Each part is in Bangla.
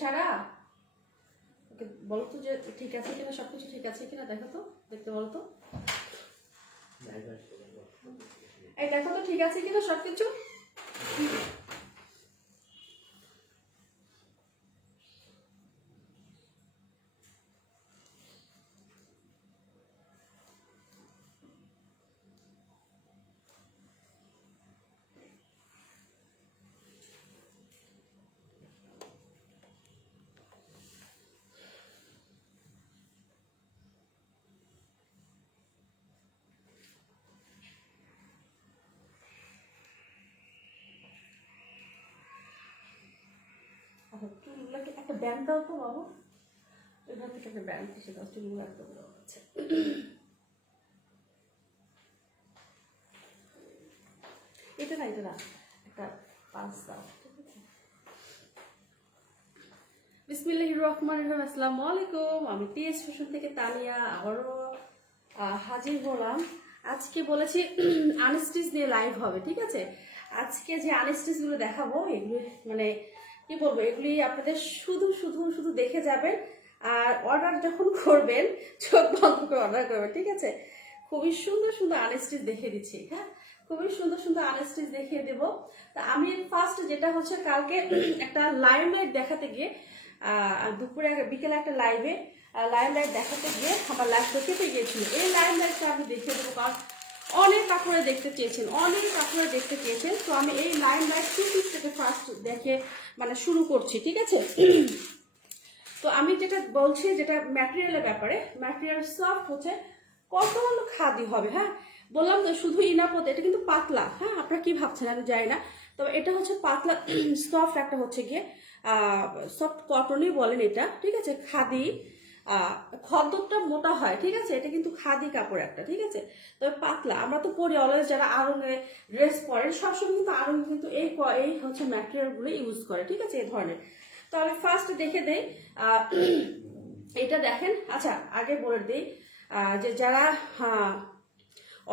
সারা ওকে বলো তো যে ঠিক আছে কিনা, সবকিছু ঠিক আছে কিনা দেখো তো, দেখতে বলো তো। এই দেখো তো ঠিক আছে কিনা সবকিছু। চুলগুলোকে একটা ব্যান্ড দাও তো বাবু, এখান থেকে একটা ব্যান্ড এসে দাও, চুলগুলো একদম দেওয়া আছে। এটা না একটা পাঁচ দাও, ঠিক আছে। বিসমিল্লাহির রহমানির রহিম, আসসালামু আলাইকুম। আমি টিএস ফ্যাশন থেকে তানিয়া আবারও হাজির হলাম। আজকে বলেছি আনস্টিচ দিয়ে লাইভ হবে, ঠিক আছে। আজকে যে আনস্টিচগুলো দেখাবো এগুলি মানে কি বলবো, এগুলি আপনাদের শুধু শুধু শুধু দেখে যাবেন, আর অর্ডার যখন করবেন চোখ বন্ধ করে অর্ডার করবেন, ঠিক আছে। খুবই সুন্দর সুন্দর আনস্টিচ দেখিয়ে দিচ্ছি, হ্যাঁ, খুবই সুন্দর সুন্দর আনস্টিচ দেখিয়ে দেবো। তা আমি ফার্স্ট যেটা হচ্ছে কালকে একটা লাইমলাইট দেখাতে গিয়ে দুপুরে বিকেলে একটা লাইমলাইট দেখাতে গিয়ে আমার লাইভটা কেটে গিয়েছিল। এই লাইমলাইটটা আমি দেখিয়ে দেবো, কারণ অনেক কাপড়ে দেখতে চেয়েছেন, তো আমি এই লাইমলাইট 2 পিস থেকে ফার্স্ট দেখে মানে শুরু করছি, ঠিক আছে। তো আমি যেটা বলছি, যেটা ম্যাটেরিয়ালের ব্যাপারে, ম্যাটেরিয়াল সফট হচ্ছে, কটন খাদি হবে, হ্যাঁ। বললাম তো শুধু ইনাপথ, এটা কিন্তু পাতলা, হ্যাঁ। আপনারা কি ভাবছেন আমি জানি না, তবে এটা হচ্ছে পাতলা সফট, একটা হচ্ছে গিয়ে সফট কটনই বলেন এটা, ঠিক আছে। খাদি খদ্দরটা মোটা হয়, ঠিক আছে। এটা কিন্তু খাদি কাপড় একটা, ঠিক আছে। তবে পাতলা, আমরা তো পরি অলওয়েজ, যারা আরঙে ড্রেস পরেন সবসময় কিন্তু আরঙে কিন্তু এই হচ্ছে ম্যাটেরিয়ালগুলো ইউজ করে, ঠিক আছে, এই ধরনের। তো আমি ফার্স্ট দেখে দেই, এটা দেখেন। আচ্ছা, আগে বলে দিই যে যারা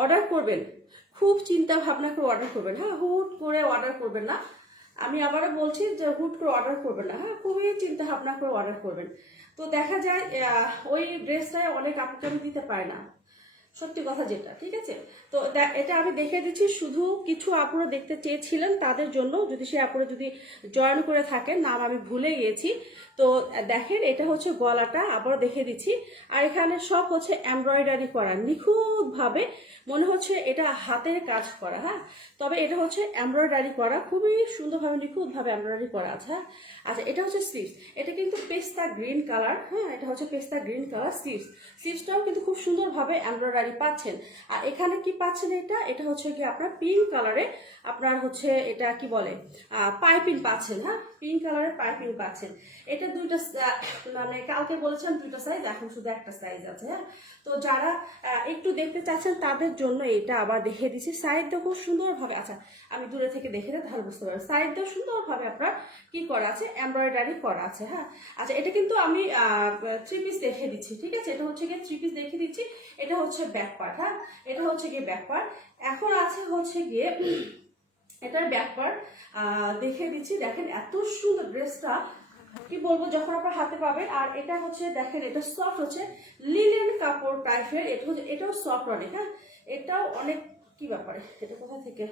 অর্ডার করবেন খুব চিন্তা ভাবনা করে অর্ডার করবেন, হ্যাঁ। হুট করে অর্ডার করবেন না, আমি আবারও বলছি যে হুট করে অর্ডার করবেন না, হ্যাঁ। খুবই চিন্তা ভাবনা করে অর্ডার করবেন। তো দেখা যায় ওই ড্রেসটায় অনেক আপুকে আমি দিতে পারি না, সত্যি কথা যেটা, ঠিক আছে। তো এটা আমি দেখে দিচ্ছি, শুধু কিছু আপুরা দেখতে চেয়েছিলেন তাদের জন্য, যদি সে আপুরা যদি জয়েন করে থাকেন, নাম আমি ভুলে গিয়েছি। তো দেখেন, এটা হচ্ছে গলাটা, আবারও দেখে দিচ্ছি। আর এখানে সব হচ্ছে এমব্রয়ডারি করা, নিখুঁতভাবে, মনে হচ্ছে এটা হাতের কাজ করা, হ্যাঁ। তবে এটা হচ্ছে এমব্রয়ডারি করা, খুবই সুন্দরভাবে নিখুঁতভাবে এমব্রয়ডারি করা আছে, হ্যাঁ। আচ্ছা, এটা হচ্ছে স্লিভস, এটা কিন্তু পেস্তা গ্রিন কালার, হ্যাঁ। এটা হচ্ছে পেস্তা গ্রিন কালার স্লিভসটাও কিন্তু খুব সুন্দরভাবে এমব্রয়ডারি পাচ্ছেন। আর এখানে কি পাচ্ছেন, এটা হচ্ছে কি আপনার পিঙ্ক কালারে, আপনার হচ্ছে এটা কি বলে পাইপিং পাচ্ছেন, হ্যাঁ। পিঙ্ক কালারের পাইপিং পাচ্ছেন। এটা দুইটা মানে কালকে বলেছেন দুইটা সাইজ, এখন শুধু একটা সাইজ আছে, হ্যাঁ। তো যারা একটু দেখতে চাচ্ছেন তাদের জন্য এটা আবার দেখিয়ে দিচ্ছি। সাইডটা খুব সুন্দরভাবে, আচ্ছা আমি দূরে থেকে দেখে দেয় তাহলে বুঝতে পারবেন। সাইডটা সুন্দরভাবে আপনার কি করা আছে, এমব্রয়ডারি করা আছে, হ্যাঁ। আচ্ছা, এটা কিন্তু আমি 3 পিস দেখে দিচ্ছি, ঠিক আছে। এটা হচ্ছে গিয়ে 3 পিস দেখে দিচ্ছি। এটা হচ্ছে ব্যাক পার্ট, হ্যাঁ। এটা হচ্ছে গিয়ে ব্যাক পার্ট। এখন আছে হচ্ছে গিয়ে এটার ব্যাক পার্ট দেখে দিচ্ছি। দেখেন এত সুন্দর ড্রেসটা, কি বলবো, যখন আপনার হাতে পাবেন। আর এটা হচ্ছে দেখেন, এটা সফট হচ্ছে লিনেন কাপড় টাইপের, এটাও সফট অনেক, হ্যাঁ। এটাও অনেক, কি ব্যাপারে, এটা কোথা থেকে,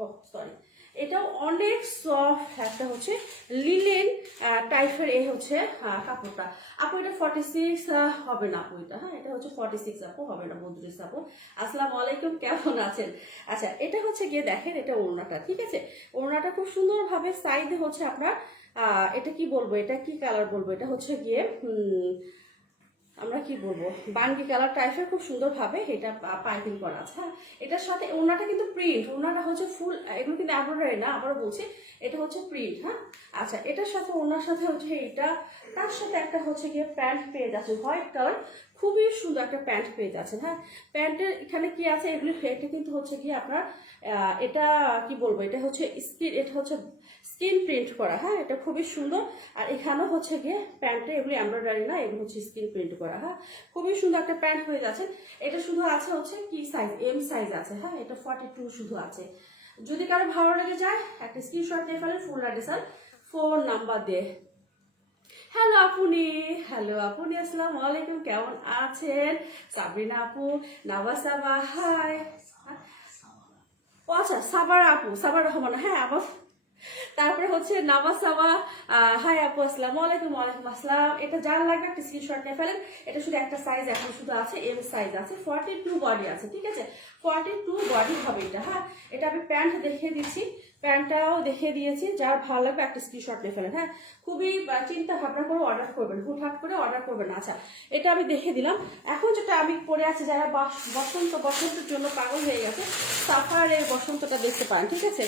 ও সরি, এটাও অনেক সফট একটা হচ্ছে লিনেন টাইপের, এই হচ্ছে কাপড়টা। আপু এটা 46 হবে না আপু, এটা, হ্যাঁ। এটা হচ্ছে 46 আপু, হবে না বদরুস আপু। আসসালামু আলাইকুম, কেমন আছেন। আচ্ছা, এটা হচ্ছে গিয়ে দেখেন, এটা ওড়নাটা, ঠিক আছে। ওড়নাটা খুব সুন্দরভাবে সাইডে হচ্ছে আপনার এটা কি বলবো, এটা কি কালার বলবো, এটা হচ্ছে গিয়ে আমরা কি বলবো, বাঙ্গি কালার টাইপের, খুব সুন্দরভাবে এটা পাইপিং করা আছে, হ্যাঁ। এটার সাথে ওড়নাটা কিন্তু প্রিন্ট, ওড়নাটা হচ্ছে ফুল, এগুলো কিন্তু এমব্রয়ডারি না, আবারও বলছি এটা হচ্ছে প্রিন্ট, হ্যাঁ। আচ্ছা, এটার সাথে ওড়নার সাথে হচ্ছে এটা, তার সাথে একটা হচ্ছে গিয়ে প্যান্ট পেয়ে যাচ্ছে হোয়াইট কালার, খুবই সুন্দর একটা প্যান্ট পেয়ে যাচ্ছেন, হ্যাঁ। প্যান্টের এখানে কি আছে, এগুলি এটা কিন্তু হচ্ছে গিয়ে আপনার এটা কি বলবো, এটা হচ্ছে স্কিন প্রিন্ট করা, হ্যাঁ। এটা খুবই সুন্দর। আর এখানেও হচ্ছে গিয়ে প্যান্টে এগুলি এমব্রয়ডারি না, এগুলো হচ্ছে স্কিন প্রিন্ট করা, হ্যাঁ। খুবই সুন্দর একটা প্যান্ট হয়ে যাচ্ছে। এটা শুধু আছে হচ্ছে কি সাইজ, এম সাইজ আছে, হ্যাঁ। এটা 42 শুধু আছে। যদি কারো ভালো লেগে যায় একটা স্ক্রিনশট দিয়ে ফেলেন, ফুল অ্যাড্রেস আর ফোন নাম্বার দিয়ে। হ্যালো আপুনি, হ্যালো আপুনি, আসসালামু আলাইকুম, কেমন আছেন? সাবরিনা আপু, নাবাসাবা, হাই। ও আচ্ছা, সাবার আপু, সাবার রহমান, হ্যাঁ আমার। তারপরে হচ্ছে নামাসামা, হাই আপু, আসসালামু আলাইকুম। ওয়ালাইকুম আসসালাম। এটা যার লাগবে একটা স্ক্রিনশট নিয়ে ফেলেন। এটা শুধু একটা সাইজ এখন শুধু আছে, এম সাইজ আছে, 42 বডি আছে, ঠিক আছে? 42 বডি হবে এটা। হ্যাঁ, এটা আমি প্যান্ট দেখিয়ে দিচ্ছি, প্যান্টটাও দেখিয়ে দিয়েছি। যার ভালো লাগবে একটা স্ক্রিনশট নিয়ে ফেলেন। হ্যাঁ, খুবই চিন্তা ভাবনা করে অর্ডার করবেন, হুটহাট করে অর্ডার করবেন না। আচ্ছা, এটা আমি দেখিয়ে দিলাম। এখন যেটা আমি পরে আছি, যারা বসন্তের জন্য পাগল হয়ে গেছে, সাফারের বসন্তটা দেখতে পারেন, ঠিক আছে?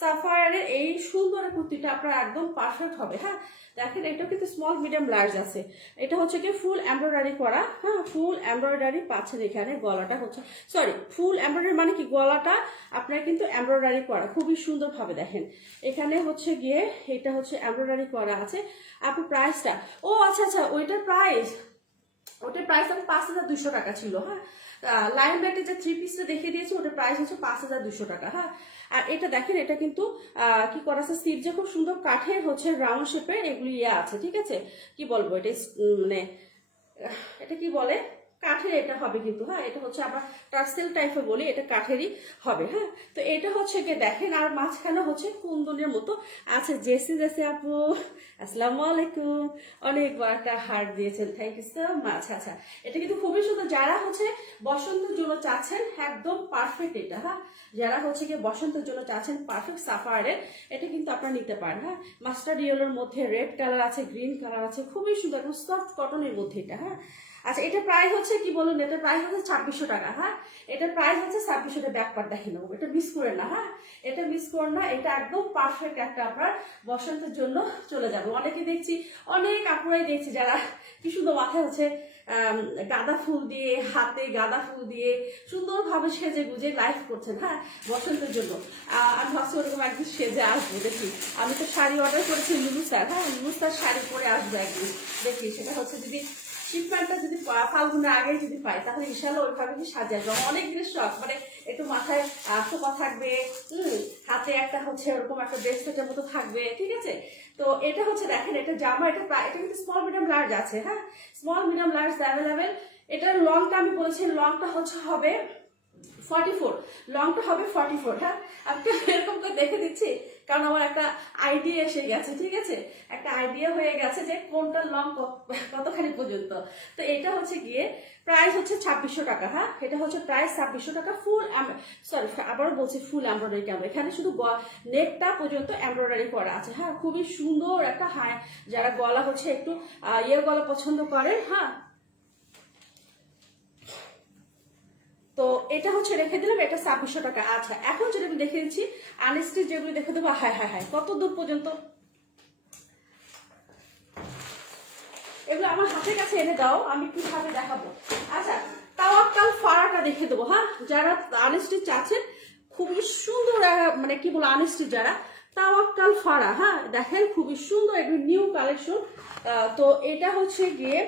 সাফায়ারের এই সুন্দর কুর্তিটা আপনার একদম পারফেক্ট হবে। হ্যাঁ, দেখেন এটা কিন্তু স্মল মিডিয়াম লার্জ আছে। এটা হচ্ছে কি ফুল এমব্রয়ডারি করা। হ্যাঁ, ফুল এমব্রয়ডারি পাচ্ছেন এখানে। গলাটা হচ্ছে, সরি, ফুল এমব্রয়ডারি মানে কি, গলাটা আপনার কিন্তু এমব্রয়ডারি করা খুবই সুন্দরভাবে। দেখেন এখানে হচ্ছে গিয়ে এটা হচ্ছে এমব্রয়ডারি করা আছে। আপনার প্রাইসটা, ও আচ্ছা আচ্ছা, ওইটার প্রাইস আমার 5200 টাকা ছিল। হ্যাঁ, লাইন ব্যাটে যে 3 পিসটা দেখিয়ে দিয়েছি ওটার প্রাইস হচ্ছে 5200 টাকা। হ্যাঁ, আর এটা দেখেন, এটা কিন্তু কি করা আছে, স্লিভ যে খুব সুন্দর কাঠের হচ্ছে রাউন্ড শেপের এগুলি আছে, ঠিক আছে? কি বলবো এটা, মানে এটা কি বলে, কাঠের এটা হবে কিন্তু। হ্যাঁ, এটা হচ্ছে আবার টার্সেল টাইপের বলি, এটা কাঠেরই হবে। হ্যাঁ, তো এটা হচ্ছে গিয়ে দেখেন, আর মাঝখানে হচ্ছে কুন্দনের মতো আছে। জেসি আপু, আসসালামু আলাইকুম, অনেকবার একটা হার্ট দিয়েছেন, থ্যাংক ইউ সো মাচ। আচ্ছা, এটা কিন্তু খুবই সুন্দর। যারা হচ্ছে বসন্তের জন্য চাচ্ছেন একদম পারফেক্ট এটা। হ্যাঁ, যারা হচ্ছে গিয়ে বসন্তের জন্য চাচ্ছেন পারফেক্ট সাফারের, এটা কিন্তু আপনারা নিতে পারেন। হ্যাঁ, মাস্টার্ড ইয়েলোর মধ্যে রেড কালার আছে, গ্রিন কালার আছে, খুবই সুন্দর, একদম সফট কটনের মধ্যে এটা। হ্যাঁ, আচ্ছা, এটা প্রাইস হচ্ছে কি বলুন, এটার প্রাইস হচ্ছে 2600 টাকা। হ্যাঁ, এটার প্রাইস হচ্ছে 2600 টাকা। ব্যাকপার্ট দেখে নেবো, এটা মিস করে না। হ্যাঁ, এটা মিস করেন না, এটা একদম পারফেক্ট একটা আপনার বসন্তের জন্য চলে যাবে। অনেকে দেখছি, অনেক আপুরাই দেখছি যারা কি সুন্দর মাথায় হচ্ছে গাঁদা ফুল দিয়ে, হাতে গাঁদা ফুল দিয়ে সুন্দরভাবে সেজে গুজে লাইফ করছেন। হ্যাঁ, বসন্তের জন্য আমি ভাবছি ওরকম একদিন সেজে আসবো। দেখি, আমি তো শাড়ি অর্ডার করেছি লুলুস্টার। হ্যাঁ, লুলুস্টার শাড়ি পরে আসবো একদিন। দেখি সেটা হচ্ছে যদি শিপমেন্টটা যদি ফাল্গুনের আগে যদি পাই, তাহলে ইনশাল্লাহ ওইভাবে কি সাজা যাবো। অনেক দিনের শখ, মানে একটু মাথায় খোপা থাকবে, হাতে একটা হচ্ছে ওরকম একটা ব্রেসলেটের মতো থাকবে, ঠিক আছে? তো এটা হচ্ছে দেখেন, এটা জামা, এটা কিন্তু স্মল মিডিয়াম লার্জ আছে। হ্যাঁ, স্মল মিডিয়াম লার্জ অ্যাভেলেবেল। এটার লংটা আমি বলেছি, লংটা হচ্ছে হবে 44, লংটা হবে 44। হ্যাঁ, আমি এরকম করে দেখে দিচ্ছি কারণ আমার একটা আইডিয়া এসে গেছে, ঠিক আছে? একটা আইডিয়া হয়ে গেছে যে কোনটা লং কতখানি পর্যন্ত। তো এটা হচ্ছে গিয়ে প্রাইস হচ্ছে 2600 টাকা। হ্যাঁ, এটা হচ্ছে প্রাইস 2600 টাকা। ফুল, সরি আবারও বলছি, ফুল এমব্রয়ডারি কেন, এখানে শুধু নেকটা পর্যন্ত এমব্রয়ডারি করা আছে। হ্যাঁ, খুবই সুন্দর একটা। হ্যাঁ, যারা গলা হচ্ছে একটু গলা পছন্দ করেন, হ্যাঁ, তো এটা হচ্ছে রেখে দিলাম, এটা 2600 টাকা। আচ্ছা, এখন যেটা আমি দেখে দিচ্ছি আনস্টিচ, যেগুলো দেখে দেবো। হায় হায় হায়, কত দূর পর্যন্ত এগুলো আমার হাতের কাছে এনে দাও, আমি কিভাবে দেখাবো। আচ্ছা, তাওয়াক্কাল ফাড়াটা দেখে দেবো। হ্যাঁ, যারা আনস্টিচ চাচ্ছেন, খুবই সুন্দর, মানে কি বলবো, আনস্টিচ যারা, তাওয়াক্কাল ফাড়া। হ্যাঁ, দেখেন খুবই সুন্দর, একটু নিউ কালেকশন। তো এটা হচ্ছে গিয়ে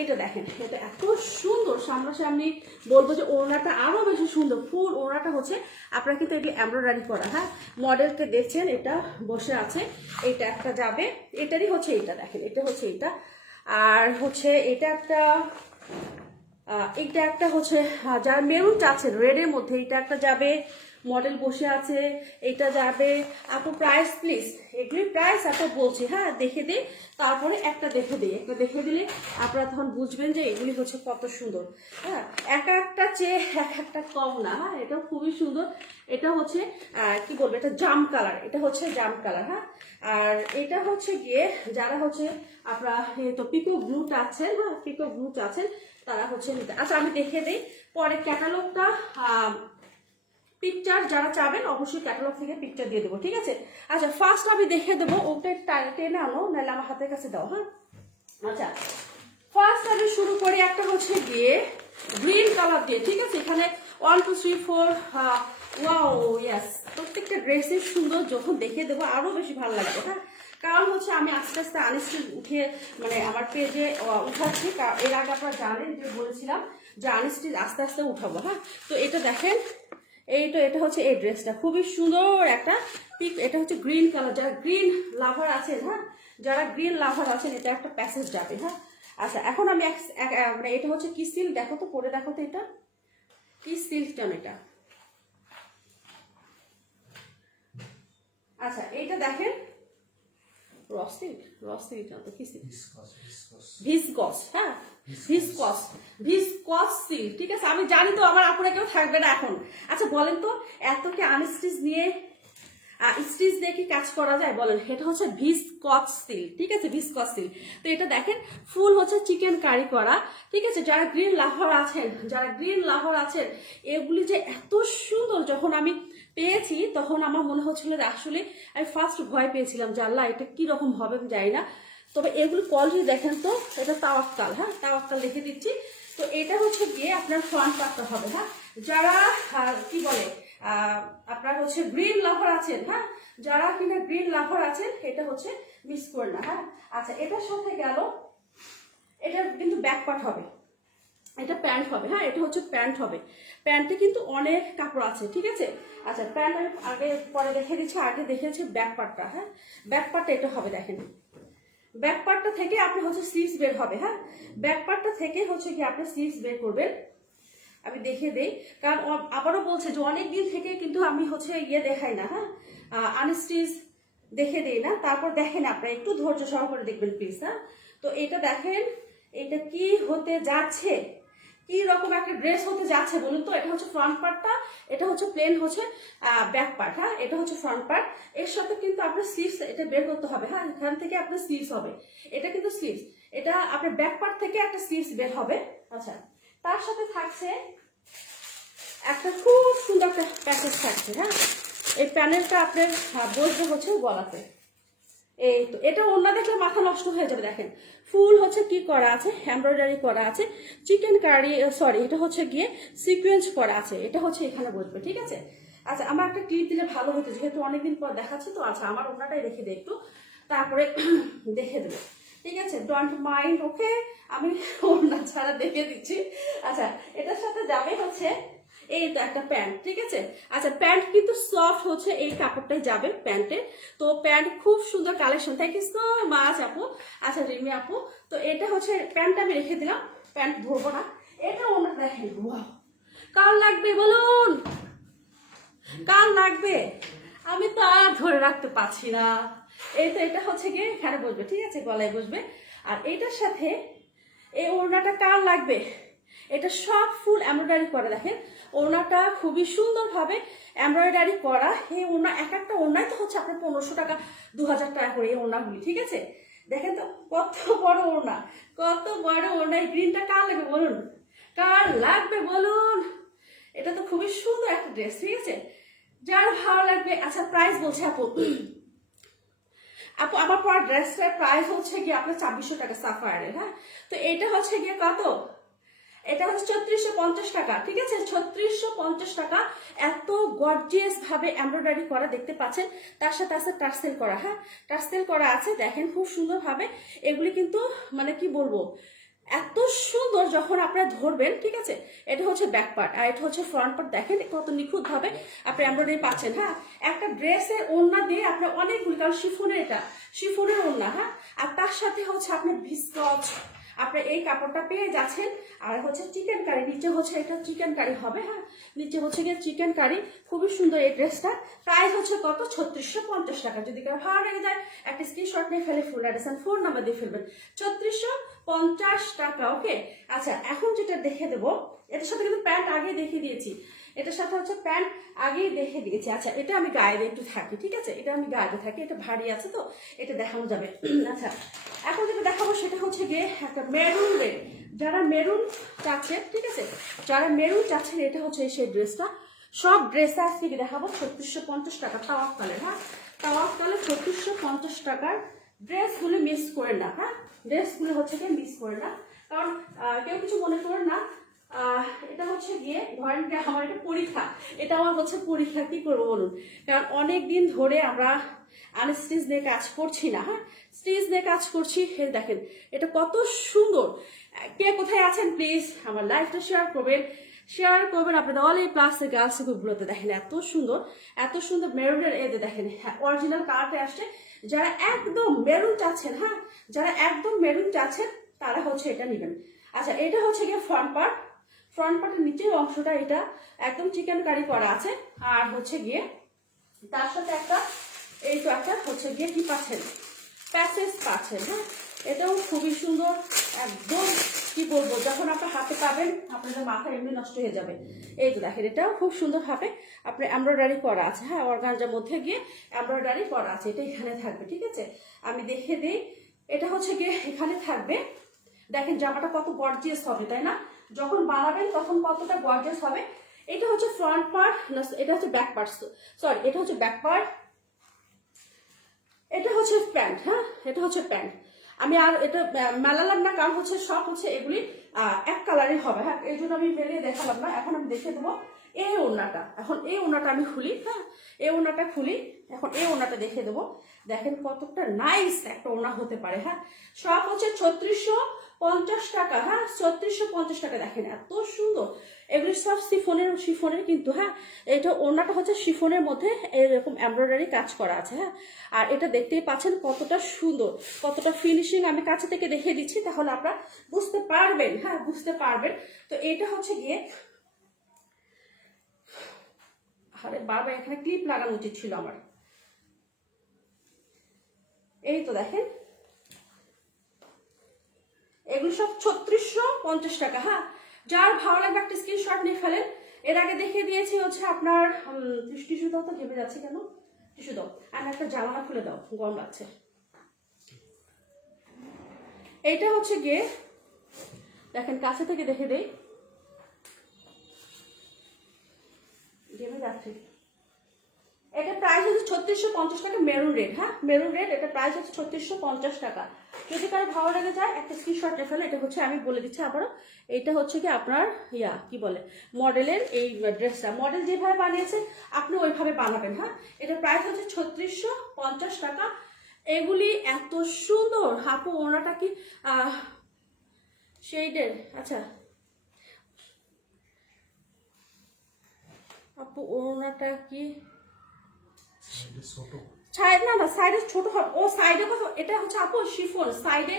এটা দেখেন, এটা এত সুন্দর, সামনাসামনি বলবো যে ওড়নাটা আরো বেশি সুন্দর। ফুল ওড়নাটা হচ্ছে আপনার কিন্তু এটি এমব্রয়ডারি করা। হ্যাঁ, মডেলকে দেখছেন, এটা বসে আছে, এটা একটা যাবে, এটারই হচ্ছে এটা দেখেন, এটা হচ্ছে এটা, আর হচ্ছে এটা একটা হচ্ছে যারা মেরুন চাচ্ছেন রেডের মধ্যে, এটা একটা যাবে, মডেল বসে আছে, এটা যাবে। আপু প্রাইস প্লিজ, এগুলি প্রাইস আপু বলছি। হ্যাঁ, দেখে দিই, তারপরে একটা দেখে দিই, একটা দেখে দিলে আপনারা তখন বুঝবেন যে এগুলি হচ্ছে কত সুন্দর। হ্যাঁ, একটা চেয়ে একটা কম না। হ্যাঁ, এটাও খুবই সুন্দর। এটা হচ্ছে কি বলবো, এটা জাম কালার, এটা হচ্ছে জাম কালার। হ্যাঁ, আর এটা হচ্ছে গিয়ে যারা হচ্ছে আপনারা তো পিকো ব্লু চাচ্ছেন, হ্যাঁ, পিকো ব্লু চাচ্ছেন, তারা হচ্ছে নিতে। আচ্ছা, আমি দেখে দিই, পরে ক্যাটালগটা পিকচার যারা চাবেন অবশ্যই ক্যাটালগ থেকে পিকচার দিয়ে দেবো, ঠিক আছে? আচ্ছা, ফার্স্ট আমি দেখে দেবো, ওটা টেনে আনো, নাহলে আমার হাতের কাছে দাও। হ্যাঁ, আচ্ছা, ফার্স্ট আমি শুরু করি একটা হচ্ছে গিয়ে গ্রিন কালার দিয়ে, ঠিক আছে? এখানে 1 2 3 4, ওয়াও, ইয়েস, প্রত্যেকটা ড্রেসের সুন্দর, যখন দেখে দেবো আরো বেশি ভালো লাগবে। হ্যাঁ, কারণ হচ্ছে আমি আস্তে আস্তে আনস্টিচ উঠে, মানে আমার পেজে উঠাচ্ছি। এর আগে আপনারা জানেন যে বলেছিলাম যে আনস্টিচ আস্তে আস্তে উঠাবো। হ্যাঁ, তো এটা দেখেন, এটা হচ্ছে এই ড্রেসটা, খুবই সুন্দর একটা পিক। এটা হচ্ছে গ্রিন কালার, যারা গ্রিন লাভার আছেন, হ্যাঁ, যারা গ্রিন লাভার আছেন এটা একটা প্যাসেজ যাবে। হ্যাঁ, আচ্ছা এখন আমি মানে এটা হচ্ছে কি সিল্ক, দেখো তো, পরে দেখো তো এটা কি সিল্ক টান এটা। আচ্ছা এইটা দেখেন র সিল্ক না তো কি সিল্ক, ভিসকস। হ্যাঁ, ভিসকস সিল্ক, ঠিক আছে। আমি জানি তো আমার আপুরা কেউ থাকবে না এখন। আচ্ছা বলেন তো এত কি আনস্টিচ নিয়ে স্টিচ দিয়ে কি কাজ করা যায় বলেন? এটা হচ্ছে ভিসকস সিল্ক, ঠিক আছে, ভিসকস সিল্ক। তো এটা দেখেন ফুল হচ্ছে চিকেন কারি করা, ঠিক আছে। যারা গ্রিন লাভার আছেন এগুলি যে এত সুন্দর, যখন আমি পেয়েছি তখন আমার মনে হচ্ছিল যে আসলে আমি ফার্স্ট ভয় পেয়েছিলাম যে আল্লাহ এটা কি রকম হবে আমি জানি না। তবে এগুলো কোয়ালিটি দেখেন তো, এটা তাওয়াক্কাল। হ্যাঁ, তাওয়াক্কাল লিখে দিচ্ছি। তো এটা হচ্ছে গিয়ে আপনার ফ্রন্ট পার্টটা হবে। হ্যাঁ, যারা কি বলে আপনার হচ্ছে গ্রিন লাভার আছেন, হ্যাঁ, যারা কিনা গ্রিন লাভার আছেন এটা হচ্ছে মিস করে না। হ্যাঁ, আচ্ছা এটার সাথে গেল, এটা কিন্তু ব্যাক পার্ট হবে, এটা প্যান্ট হবে। হ্যাঁ, এটা হচ্ছে প্যান্ট হবে। প্যান্টে কিন্তু অনেক কাপড় আছে, ঠিক আছে। আচ্ছা প্যান্ট আমি আগে পরে দেখে দিচ্ছি, আগে দেখেছি ব্যাক পার্টটা। হ্যাঁ, ব্যাক পার্টটা এটা হবে, দেখেন ব্যাক পার্টটা থেকে আপনি হচ্ছে স্লিভস বের হবে। হ্যাঁ, ব্যাক পার্টটা থেকে হচ্ছে কি আপনি স্লিভস বের করবেন। আমি দেখে দেই, কারণ আবারও বলছে যে অনেক দিন থেকে কিন্তু আমি হচ্ছে দেখাই না। হ্যাঁ, আনস্টিচ দেখে দেই না। তারপর দেখেন আপনারা একটু ধৈর্য সহকারে দেখবেন প্লিজ। হ্যাঁ, তো এটা দেখেন এটা কি হতে যাচ্ছে, কি রকম একটা ড্রেস হতে যাচ্ছে বলুন তো। এটা হচ্ছে ফ্রন্ট পার্টটা, এটা হচ্ছে প্লেন হচ্ছে ব্যাক পার্ট। হ্যাঁ, এটা হচ্ছে ফ্রন্ট পার্ট, এর সাথে কিন্তু আপনার স্লিভস এটা বের করতে হবে। হ্যাঁ, এখান থেকে আপনার স্লিভস হবে, এটা কিন্তু স্লিভস, এটা আপনার ব্যাক পার্ট থেকে একটা স্লিভস বের হবে। আচ্ছা তার সাথে থাকছে একটা খুব সুন্দর একটা প্যাকেজ থাকছে। হ্যাঁ, এই প্যানেলটা আপনার বসবে হচ্ছে গলাতে। এই তো এটা ওড়না দেখলে মাথা নষ্ট হয়ে যাবে। দেখেন ফুল হচ্ছে কি করা আছে, এমব্রয়ডারি করা আছে, চিকেন কারি সরি এটা হচ্ছে গিয়ে সিকোয়েন্স করা আছে, এটা হচ্ছে এখানে বসবে, ঠিক আছে। আচ্ছা আমার একটা ক্লিপ দিলে ভালো হতো, যেহেতু অনেকদিন পর দেখাচ্ছি তো। আচ্ছা আমার ওড়নাটাই রেখে দিই একটু, তারপরে দেখে দেবো, ঠিক আছে, ডোন্ট মাইন্ড। ওকে, আমি ওড়না ছাড়া দেখে দিচ্ছি। আচ্ছা এটার সাথে যাবে হচ্ছে এই তো একটা প্যান্ট, ঠিক আছে। আচ্ছা প্যান্ট কিন্তু সফট হচ্ছে, এই কাপড়টাই যাবে প্যান্টে। তো প্যান্ট খুব সুন্দর collection, thank you so much আপু। আচ্ছা রিমি আপু, তো এটা হচ্ছে প্যান্টটা আমি রেখে দিলাম, প্যান্ট ধরবো না। এটা ওনার দেখেন, ওয়াও, কার লাগবে বলুন, কার লাগবে? আমি তো আর ধরে রাখতে পারছি না। এই তো এটা হচ্ছে গিয়ে এখানে বসবে, ঠিক আছে, গলায় বসবে। আর এটার সাথে এই ওড়নাটা কার লাগবে? এটা সব ফুল এমব্রয়ডারি করা, দেখেন ওড়নাটা খুবই সুন্দরভাবে এমব্রয়ডারি করা। এই ওড়না এক একটা ওড়নায় তো হচ্ছে আপনার 1500 টাকা 2000 টাকা করে এই ওড়নাগুলি, ঠিক আছে। দেখেন তো কত বড় ওড়না, কত বড় ওড়না। এই গ্রিনটা কার লাগবে বলুন, কার লাগবে বলুন? এটা তো খুবই সুন্দর একটা ড্রেস, ঠিক আছে, যার ভালো লাগবে। আচ্ছা প্রাইস বলছে আপু, আপু আমার পর ড্রেসটার প্রাইস হচ্ছে গিয়ে আপনার 2400 টাকা সাফায়ারের। হ্যাঁ, তো এটা হচ্ছে গিয়ে কত, এটা হচ্ছে 3650 টাকা, ঠিক আছে, 3650 টাকা। এত গর্জিয়াস ভাবে এমব্রয়ডারি করা দেখতে পাচ্ছেন, তার সাথে আছে টার্সেল করা। হ্যাঁ, টার্সেল করা আছে, দেখেন খুব সুন্দর ভাবে। এগুলি কিন্তু মানে কি বলবো, এত সুন্দর যখন আপনারা ধরবেন, ঠিক আছে। এটা হচ্ছে ব্যাক পার্ট আর এটা হচ্ছে ফ্রন্ট পার্ট, দেখেন কত নিখুঁত ভাবে আপনি এমব্রয়ডারি পাচ্ছেন। হ্যাঁ, একটা ড্রেসের ওড়না দিয়ে আপনার অনেকগুলি, কারণ শিফনের, এটা শিফনের ওড়না। হ্যাঁ, আর তার সাথে হচ্ছে আপনি ভিসকস আপনি এই কাপড়টা পেয়ে যাচ্ছেন। আর হচ্ছে চিকেন কারি, নিচে হচ্ছে এটা চিকেন কারি হবে। হ্যাঁ, নিচে হচ্ছে গিয়ে চিকেন কারি, খুবই সুন্দর এই ড্রেসটা। প্রাইস হচ্ছে কত, 3650 টাকা। যদি কারো ভালো লেগে যায় একটা স্ক্রিনশট নিয়ে ফেলে full address and phone number দিয়ে ফেলবেন, 3650 টাকা। ওকে, আচ্ছা এখন যেটা দেখে দেবো, এটার সাথে কিন্তু প্যান্ট আগে দেখিয়ে দিয়েছি, এটার সাথে হচ্ছে প্যান্ট আগেই দেখে দিয়েছি। আচ্ছা এটা আমি গায়ে একটু থাকি, ঠিক আছে, এটা আমি গায়ে থাকি, এটা ভারী আছে তো এটা দেখানো যাবে। আচ্ছা এখন যেটা দেখাবো সেটা হচ্ছে গিয়ে একটা মেরুন রেড, যারা মেরুন চাচ্ছেন, ঠিক আছে, যারা মেরুন চাচ্ছেন, এটা হচ্ছে সেই ড্রেসটা। সব ড্রেস আজকে দেখাবো 3650 টাকা তাওয়াক্কালের। হ্যাঁ, তাওয়াক্কালের 3650 টাকার ড্রেসগুলো মিস করে না। হ্যাঁ, ড্রেসগুলো হচ্ছে গিয়ে মিস করে না, কারণ কেউ কিছু মনে করেন না। এটা হচ্ছে গিয়ে ধরেন যে আমার একটা পরীক্ষা, এটা আমার হচ্ছে পরীক্ষা, কি করবো বলুন, কারণ অনেক দিন ধরে আমরা আনস্টিচ দিয়ে কাজ করছি না। হ্যাঁ, স্টিচ দিয়ে কাজ করছি। দেখেন এটা কত সুন্দর। কে কোথায় আছেন প্লিজ আমার লাইফটা শেয়ার করবেন, শেয়ার করবেন আপনাদের অল এই প্লাস গার্লস গ্রুপগুলোতে। দেখেন এত সুন্দর মেরুনের এতে দেখেন, হ্যাঁ অরিজিনাল কালারটা আসছে। যারা একদম মেরুন চাচ্ছেন, হ্যাঁ যারা একদম মেরুন চাচ্ছেন তারা হচ্ছে এটা নেবেন। আচ্ছা, এটা হচ্ছে গিয়ে ফ্রন্ট পার্টের নিচের অংশটা এটা একদম চিকেন কারি করা আছে। আর হচ্ছে গিয়ে তার সাথে একটা এই তো একটা হচ্ছে গিয়ে কি পাচ্ছেন, প্যাসেজ পাচ্ছেন। হ্যাঁ এটাও খুবই সুন্দর, একদম কি বলবো, যখন আপনার হাতে পাবেন আপনাদের মাথা এমনি নষ্ট হয়ে যাবে। এই তো দেখেন, এটাও খুব সুন্দর ভাবে আপনার এমব্রয়ডারি করা আছে। হ্যাঁ অর্গানজার মধ্যে গিয়ে এমব্রয়ডারি করা আছে, এটা এখানে থাকবে। ঠিক আছে, আমি দেখে দিই। এটা হচ্ছে গিয়ে এখানে থাকবে। দেখেন জামাটা কত গর্জিয়াস হবে, তাই না? যখন বানাবেন তখন কতটা গর্জিয়াস হবে। এটা হচ্ছে ফ্রন্ট পার্ট, এটা হচ্ছে ব্যাক পার্ট, সরি এটা হচ্ছে ব্যাক পার্ট, এটা হচ্ছে প্যান্ট। হ্যাঁ এটা হচ্ছে প্যান্ট। আমি আর এটা মেলালাম না, কারণ হচ্ছে সব হচ্ছে এগুলি এক কালারই হবে। হ্যাঁ এই জন্য আমি মেলে দেখালাম না। এখন আমি দেখে দেবো এই ওড়নাটা। এখন এই ওড়নাটা আমি খুলি, হ্যাঁ এই ওড়নাটা খুলি। এখন এই ওড়নাটা দেখে দেবো। দেখেন কতটা নাইস একটা ওড়না হতে পারে। হ্যাঁ সব হচ্ছে 3650 টাকা। হ্যাঁ 3650 টাকা। দেখেন এত সুন্দর, এগুলি সব শিফনের কিন্তু। হ্যাঁ এটা ওড়নাটা হচ্ছে শিফনের মধ্যে এরকম এমব্রয়ডারি কাজ করা আছে। হ্যাঁ আর এটা দেখতেই পাচ্ছেন কতটা সুন্দর, কতটা ফিনিশিং। আমি কাছে থেকে দেখে দিচ্ছি, তাহলে আপনারা বুঝতে পারবেন। হ্যাঁ বুঝতে পারবেন। তো এটা হচ্ছে গিয়ে, আরে বারবার এখানে ক্লিপ লাগানো উচিত ছিল আমার। এই তো দেখেন এগুলো সব 3650 টাকা। হ্যাঁ যার ভালো লাগবে একটা স্ক্রিনশট নিয়ে ফেলেন। এর আগে দেখিয়ে দিয়েছি হচ্ছে আপনার টিস্যু দাও তো, ঘেমে যাচ্ছে কেন, টিস্যু দাও। আমি একটা জামানা খুলে দাও, গরম লাগছে। এইটা হচ্ছে গিয়ে দেখেন কাছে থেকে দেখে দেই, ঘেমে যাচ্ছে। এটা প্রাইস হচ্ছে 3650 টাকা, মেরুন রেড। হ্যাঁ মেরুন রেড, এটা প্রাইস হচ্ছে 3650 টাকা। যদি কারো ভালো লেগে যায় একটা স্ক্রিনশট রেখে ফেলে। এটা হচ্ছে আমি বলে দিচ্ছি আবারও, এটা হচ্ছে কি আপনার কি বলে মডেলের এই ড্রেসটা, মডেল যেভাবে বানিয়েছে আপনি ওইভাবে বানাবেন। হ্যাঁ এটা প্রাইস হচ্ছে 3650 টাকা। এগুলি এত সুন্দর। আপু ওনাটা কি শেডের? আচ্ছা আপু ওনাটা কি না না সাইডে ছোট হবে? ও সাইডে কথা, এটা হচ্ছে আপু শিফন সাইডে।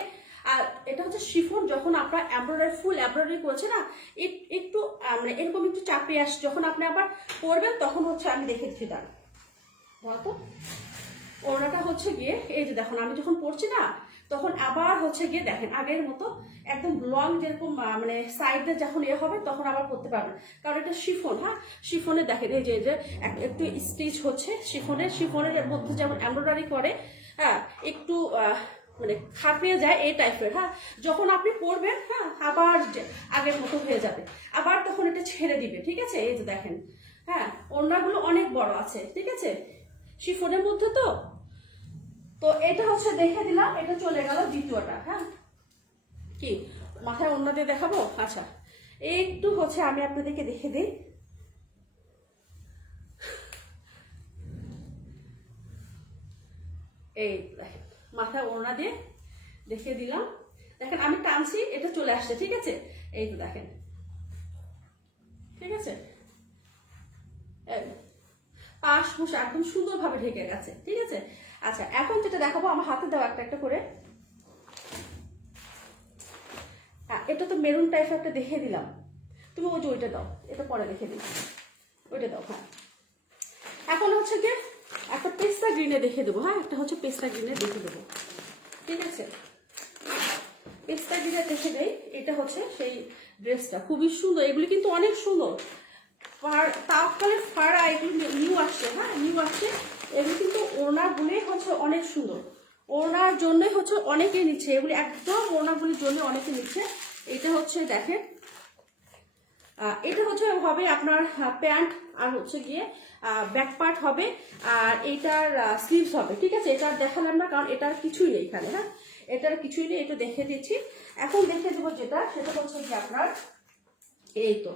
আর এটা হচ্ছে শিফন, যখন আপনার এমব্রয়ডারি ফুল এমব্রয়ডারি করেছে না, একটু মানে এরকম একটু চাপিয়ে আসছে। যখন আপনি আবার পরবেন তখন হচ্ছে আমি দেখে দিচ্ছি। তার বলতো ওড়নাটা হচ্ছে গিয়ে এই যে দেখুন, আমি যখন পরছি না তখন আবার হচ্ছে গিয়ে দেখেন আগের মতো একদম লং যেরকম মানে সাইডে যখন হবে তখন আবার পরতে পারবেন, কারণ এটা শিফন। হ্যাঁ শিফনে দেখেন এই যে একটু স্টিচ হচ্ছে শিফনের মধ্যে যেমন এমব্রয়ডারি করে, হ্যাঁ একটু মানে খাপিয়ে যায় এই টাইপের। হ্যাঁ যখন আপনি পরবেন হ্যাঁ আবার আগের মতো হয়ে যাবে, আবার তখন এটা ছেড়ে দিবে। ঠিক আছে, এই যে দেখেন হ্যাঁ ওড়নাগুলো অনেক বড় আছে। ঠিক আছে শিফনের মধ্যে তো এটা হচ্ছে দেখে দিলাম। এটা চলে গেল দ্বিতীয়টা। হ্যাঁ কি মাথায় ওড়না দিয়ে দেখাবো? আচ্ছা একটু হচ্ছে আমি আপনাদেরকে দেখে দিই। এই মাথায় ওড়না দিয়ে দেখে দিলাম। দেখেন আমি টানছি, এটা চলে আসছে। ঠিক আছে এই তো দেখেন, ঠিক আছে পাশ মুশ একদম সুন্দরভাবে ঢেকে গেছে। ঠিক আছে আচ্ছা এখন যেটা দেখাবো, আমার হাতে দাও একটা একটা করে। এটা তো মেরুন টাইপ একটা দেখিয়ে দিলাম, তুমি ওই যে ওইটা দাও, এটা পরে দেখে দিই, ওইটা দাও। হ্যাঁ এখন হচ্ছে গিয়ে একটা পেস্তা গ্রিনে দেখে দেবো। হ্যাঁ একটা হচ্ছে পেস্তা গ্রিনে দেখে দেবো। ঠিক আছে পেস্তা গ্রিনে দেখে দেই। এটা হচ্ছে সেই ড্রেসটা, খুবই সুন্দর। এগুলি কিন্তু অনেক সুন্দর। তাওকালের ফাড়া এগুলি নিউ আসছে। হ্যাঁ নিউ আসছে। এগুলি কিন্তু ওড়নাগুলোই হচ্ছে অনেক সুন্দর, ওড়নার জন্যই হচ্ছে অনেকে নিচ্ছে এগুলি, একদম ওড়নাগুলির জন্য অনেকে নিচ্ছে। এটা হচ্ছে দেখেন, এটা হচ্ছে হবে আপনার প্যান্ট, আর হচ্ছে গিয়ে ব্যাক পার্ট হবে, আর এটার স্লিভস হবে। ঠিক আছে এটার দেখালাম না, কারণ এটার কিছুই নেই এখানে। হ্যাঁ এটার কিছুই নেই, এটা দেখে দিচ্ছি। এখন দেখে দেবো যেটা, সেটা হচ্ছে গিয়ে আপনার এই তো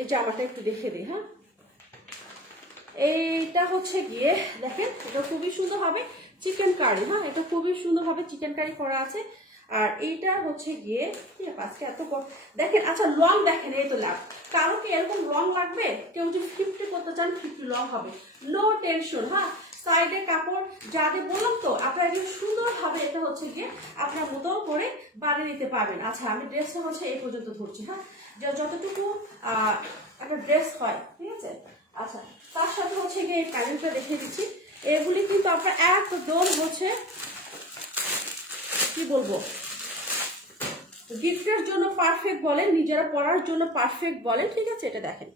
এই জামাটা একটু দেখে দিই। হ্যাঁ এইটা হচ্ছে গিয়ে দেখেন, এটা খুবই সুন্দর হবে চিকেন কারি। হ্যাঁ এটা খুবই সুন্দর হবে চিকেন কারি করা আছে। আর এইটা হচ্ছে গিয়ে আজকে দেখেন। আচ্ছা লং দেখেন, এই তো লাভ। কারো কি এরকম লং লাগবে? কেউ যদি 50 করতে চান 50 লং হবে, নো টেনশন। হ্যাঁ, সাইডে কাপড় যাদের বললাম তো, আপনারা একদম সুন্দরভাবে এটা হচ্ছে গিয়ে আপনার মতো করে বানিয়ে নিতে পারবেন। আচ্ছা আমি ড্রেসটা হচ্ছে এই পর্যন্ত ধরছি। হ্যাঁ, যে যতটুকু একটা ড্রেস হয়, ঠিক আছে। আচ্ছা তার সাথে হচ্ছে গিয়ে এই প্যানেলটা দেখিয়ে দিচ্ছি। এগুলি কিন্তু আপনার একদম হচ্ছে কি বলবো, গিফটের জন্য পারফেক্ট বলেন, নিজেরা পরার জন্য পারফেক্ট বলেন, ঠিক আছে। এটা দেখেন,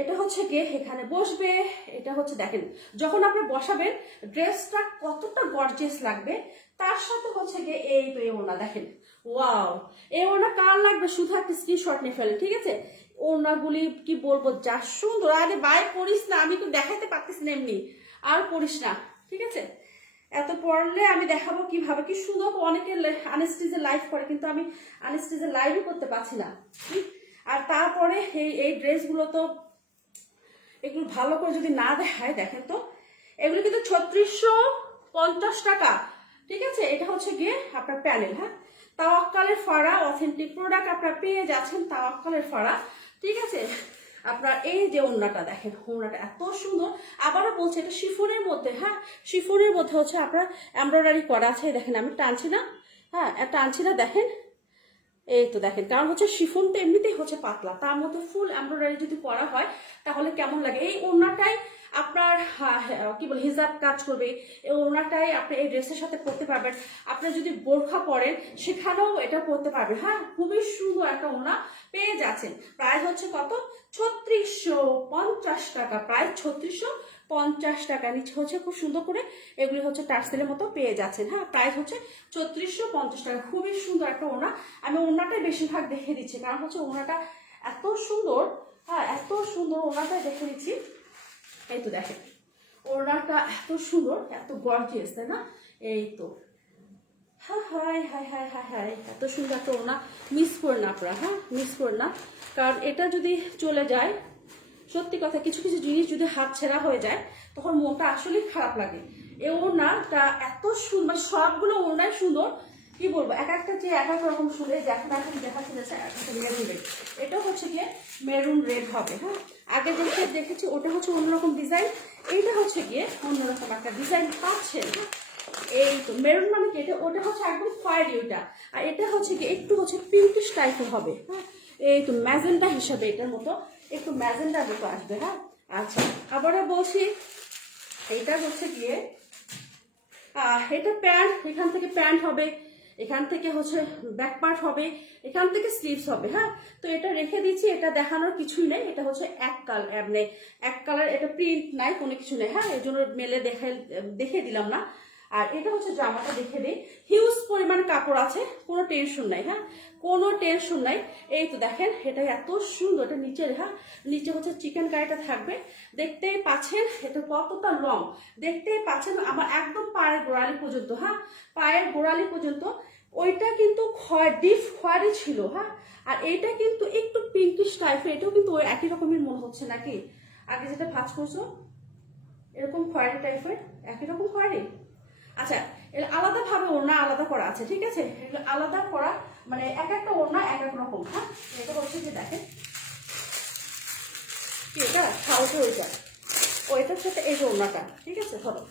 এটা হচ্ছে গিয়ে এখানে বসবে। এটা হচ্ছে দেখেন, যখন আপনি বসাবেন ড্রেসটা কতটা গর্জিয়াস লাগবে। তার সাথে হচ্ছে গিয়ে এই তো এই ওড়না দেখেন, ওয়াও। এই ওড়না কার লাগবে শুধু একটা স্ক্রিনশট নিয়ে ফেলেন, ঠিক আছে। ওড়নাগুলি কি বলবো, যা সুন্দর। আরে ভাই পরিস না, আমি তো দেখাতে পারতেছি না এমনি, আর পরিস না, ঠিক আছে। এত পড়লে আমি দেখাবো কিভাবে, কি সুন্দর। অনেকে আনস্টিচে লাইভ করে, কিন্তু আমি আনস্টিচে লাইভই করতে পারছি না। আর তারপরে এই ড্রেসগুলো তো এগুলো ভালো করে যদি না দেখায়, দেখেন তো এগুলো কিন্তু 3650 টাকা, ঠিক আছে। এটা হচ্ছে গিয়ে আপনার প্যানেল। হ্যাঁ, তাওয়াক্কালের ফাড়া অথেন্টিক প্রোডাক্ট আপনারা পেয়ে যাচ্ছেন, তাওয়াক্কালের ফাড়া, ঠিক আছে। আপনার এই যে ওড়নাটা দেখেন, ওড়নাটা এত সুন্দর। আবারও বলছি এটা শিফনের মধ্যে। হ্যাঁ, শিফনের মধ্যে হচ্ছে আপনার এমব্রয়ডারি করা আছে, দেখেন আমি টানছি না। হ্যাঁ, টানছি না, দেখেন। এই তো দেখেন, কারণ হচ্ছে শিফনটা এমনিতেই হচ্ছে পাতলা, তার মধ্যে ফুল এমব্রয়ডারি যদি করা হয় তাহলে কেমন লাগে। এই ওড়নাটাই আপনার কি বলে হিজাব কাজ করবে, এই ওড়নাটাই আপনি এই ড্রেসের সাথে পরতে পারবেন। আপনি যদি বোরখা পরেন সেখানেও এটা পরতে পারবেন। হ্যাঁ, খুবই সুন্দর একটা ওড়না পেয়ে যাচ্ছেন। প্রাইস হচ্ছে কত, 3650 টাকা, প্রায় 3650 টাকা। নিচে হচ্ছে খুব সুন্দর করে এগুলি হচ্ছে টার্সেলের মতো পেয়ে যাচ্ছেন। হ্যাঁ, প্রাইস হচ্ছে 3650 টাকা। খুবই সুন্দর একটা ওড়না। আমি ওড়নাটাই বেশিরভাগ দেখে দিচ্ছি, কারণ হচ্ছে ওড়নাটা এত সুন্দর। হ্যাঁ, এত সুন্দর ওড়নাটাই দেখে দিচ্ছি। এই তো দেখেন, ওড়নাটা এত সুন্দর, এত গর্জিয়াস, তাই না? এই তো high high high high high high, এত সুন্দর একটা ওড়না। মিস করেন না আপনারা, হ্যাঁ মিস করেন না। কারণ এটা যদি চলে যায়, সত্যি কথা, কিছু কিছু জিনিস যদি হাত ছেঁড়া হয়ে যায় তখন মনটা আসলেই খারাপ লাগে। এই ওড়নাটা এত সুন্দর, সবগুলো ওড়নাই সুন্দর। কি বলবো, এক একটা যে এক এক রকম সুন্দর। এখন এখন দেখাচ্ছি যাচ্ছে একটা মেরুন রেড, এটা হচ্ছে গিয়ে মেরুন রেড হবে। হ্যাঁ, আগে দেখেছি ওটা হচ্ছে অন্যরকম ডিজাইন, এইটা হচ্ছে গিয়ে অন্যরকম একটা ডিজাইন পাচ্ছেন। এই তো মেরুন মানে কি, এটা ওটা হচ্ছে একদম খয়েরি ওটা, আর এটা হচ্ছে কি একটু হচ্ছে পিঙ্কিশ টাইপের হবে। হ্যাঁ, এই তো ম্যাজেন্ডা হিসাবে এটার মতো একটু ম্যাজেন্ডার মতো আসবে। হ্যাঁ, আচ্ছা আবারও বলছি, এইটা হচ্ছে গিয়ে এটা প্যান্ট, এখান থেকে প্যান্ট হবে, এখান থেকে হচ্ছে ব্যাক পার্ট হবে, এখান থেকে স্লিভস হবে। হ্যাঁ, তো এটা রেখে দিচ্ছি, এটা দেখানোর কিছুই নেই। এটা হচ্ছে এক কালার, এটা প্রিন্ট নাই, কোনো কিছু নেই। হ্যাঁ, এই জন্য মেলে দেখে দিলাম না। আর এটা হচ্ছে জামাটা দেখে দিই, হিউজ পরিমাণ কাপড় আছে, কোনো টেনশন নাই। হ্যাঁ, কোনো টেনশন নাই। এই তো দেখেন, এটা এত সুন্দর। এটা নিচের, হ্যাঁ নিচে হচ্ছে চিকেন কারিটা থাকবে, দেখতেই পাচ্ছেন। এটা কতটা লং দেখতেই পাচ্ছেন, আমার একদম পায়ের গোড়ালি পর্যন্ত। হ্যাঁ, পায়ের গোড়ালি পর্যন্ত। ওইটা কিন্তু ডিপ খয়েরি ছিল। হ্যাঁ, আর এইটা কিন্তু একটু পিঙ্কিশ টাইপের, এটাও কিন্তু ওই একই রকমের মনে হচ্ছে নাকি, আগে যেটা ভাঁজ করছো এরকম খয়েরি টাইপের, একই রকম খয়েরি। আচ্ছা, এর আলাদা ভাবে ওড়না আলাদা করা আছে, ঠিক আছে। এগুলো আলাদা করা, মানে এক একটা ওড়না এক এক রকম। হ্যাঁ, এটা হচ্ছে যে দেখেন কি, এটা খাওয়াতে ওইটা, ওইটার সাথে এই যে ওড়নাটা, ঠিক আছে। ধরো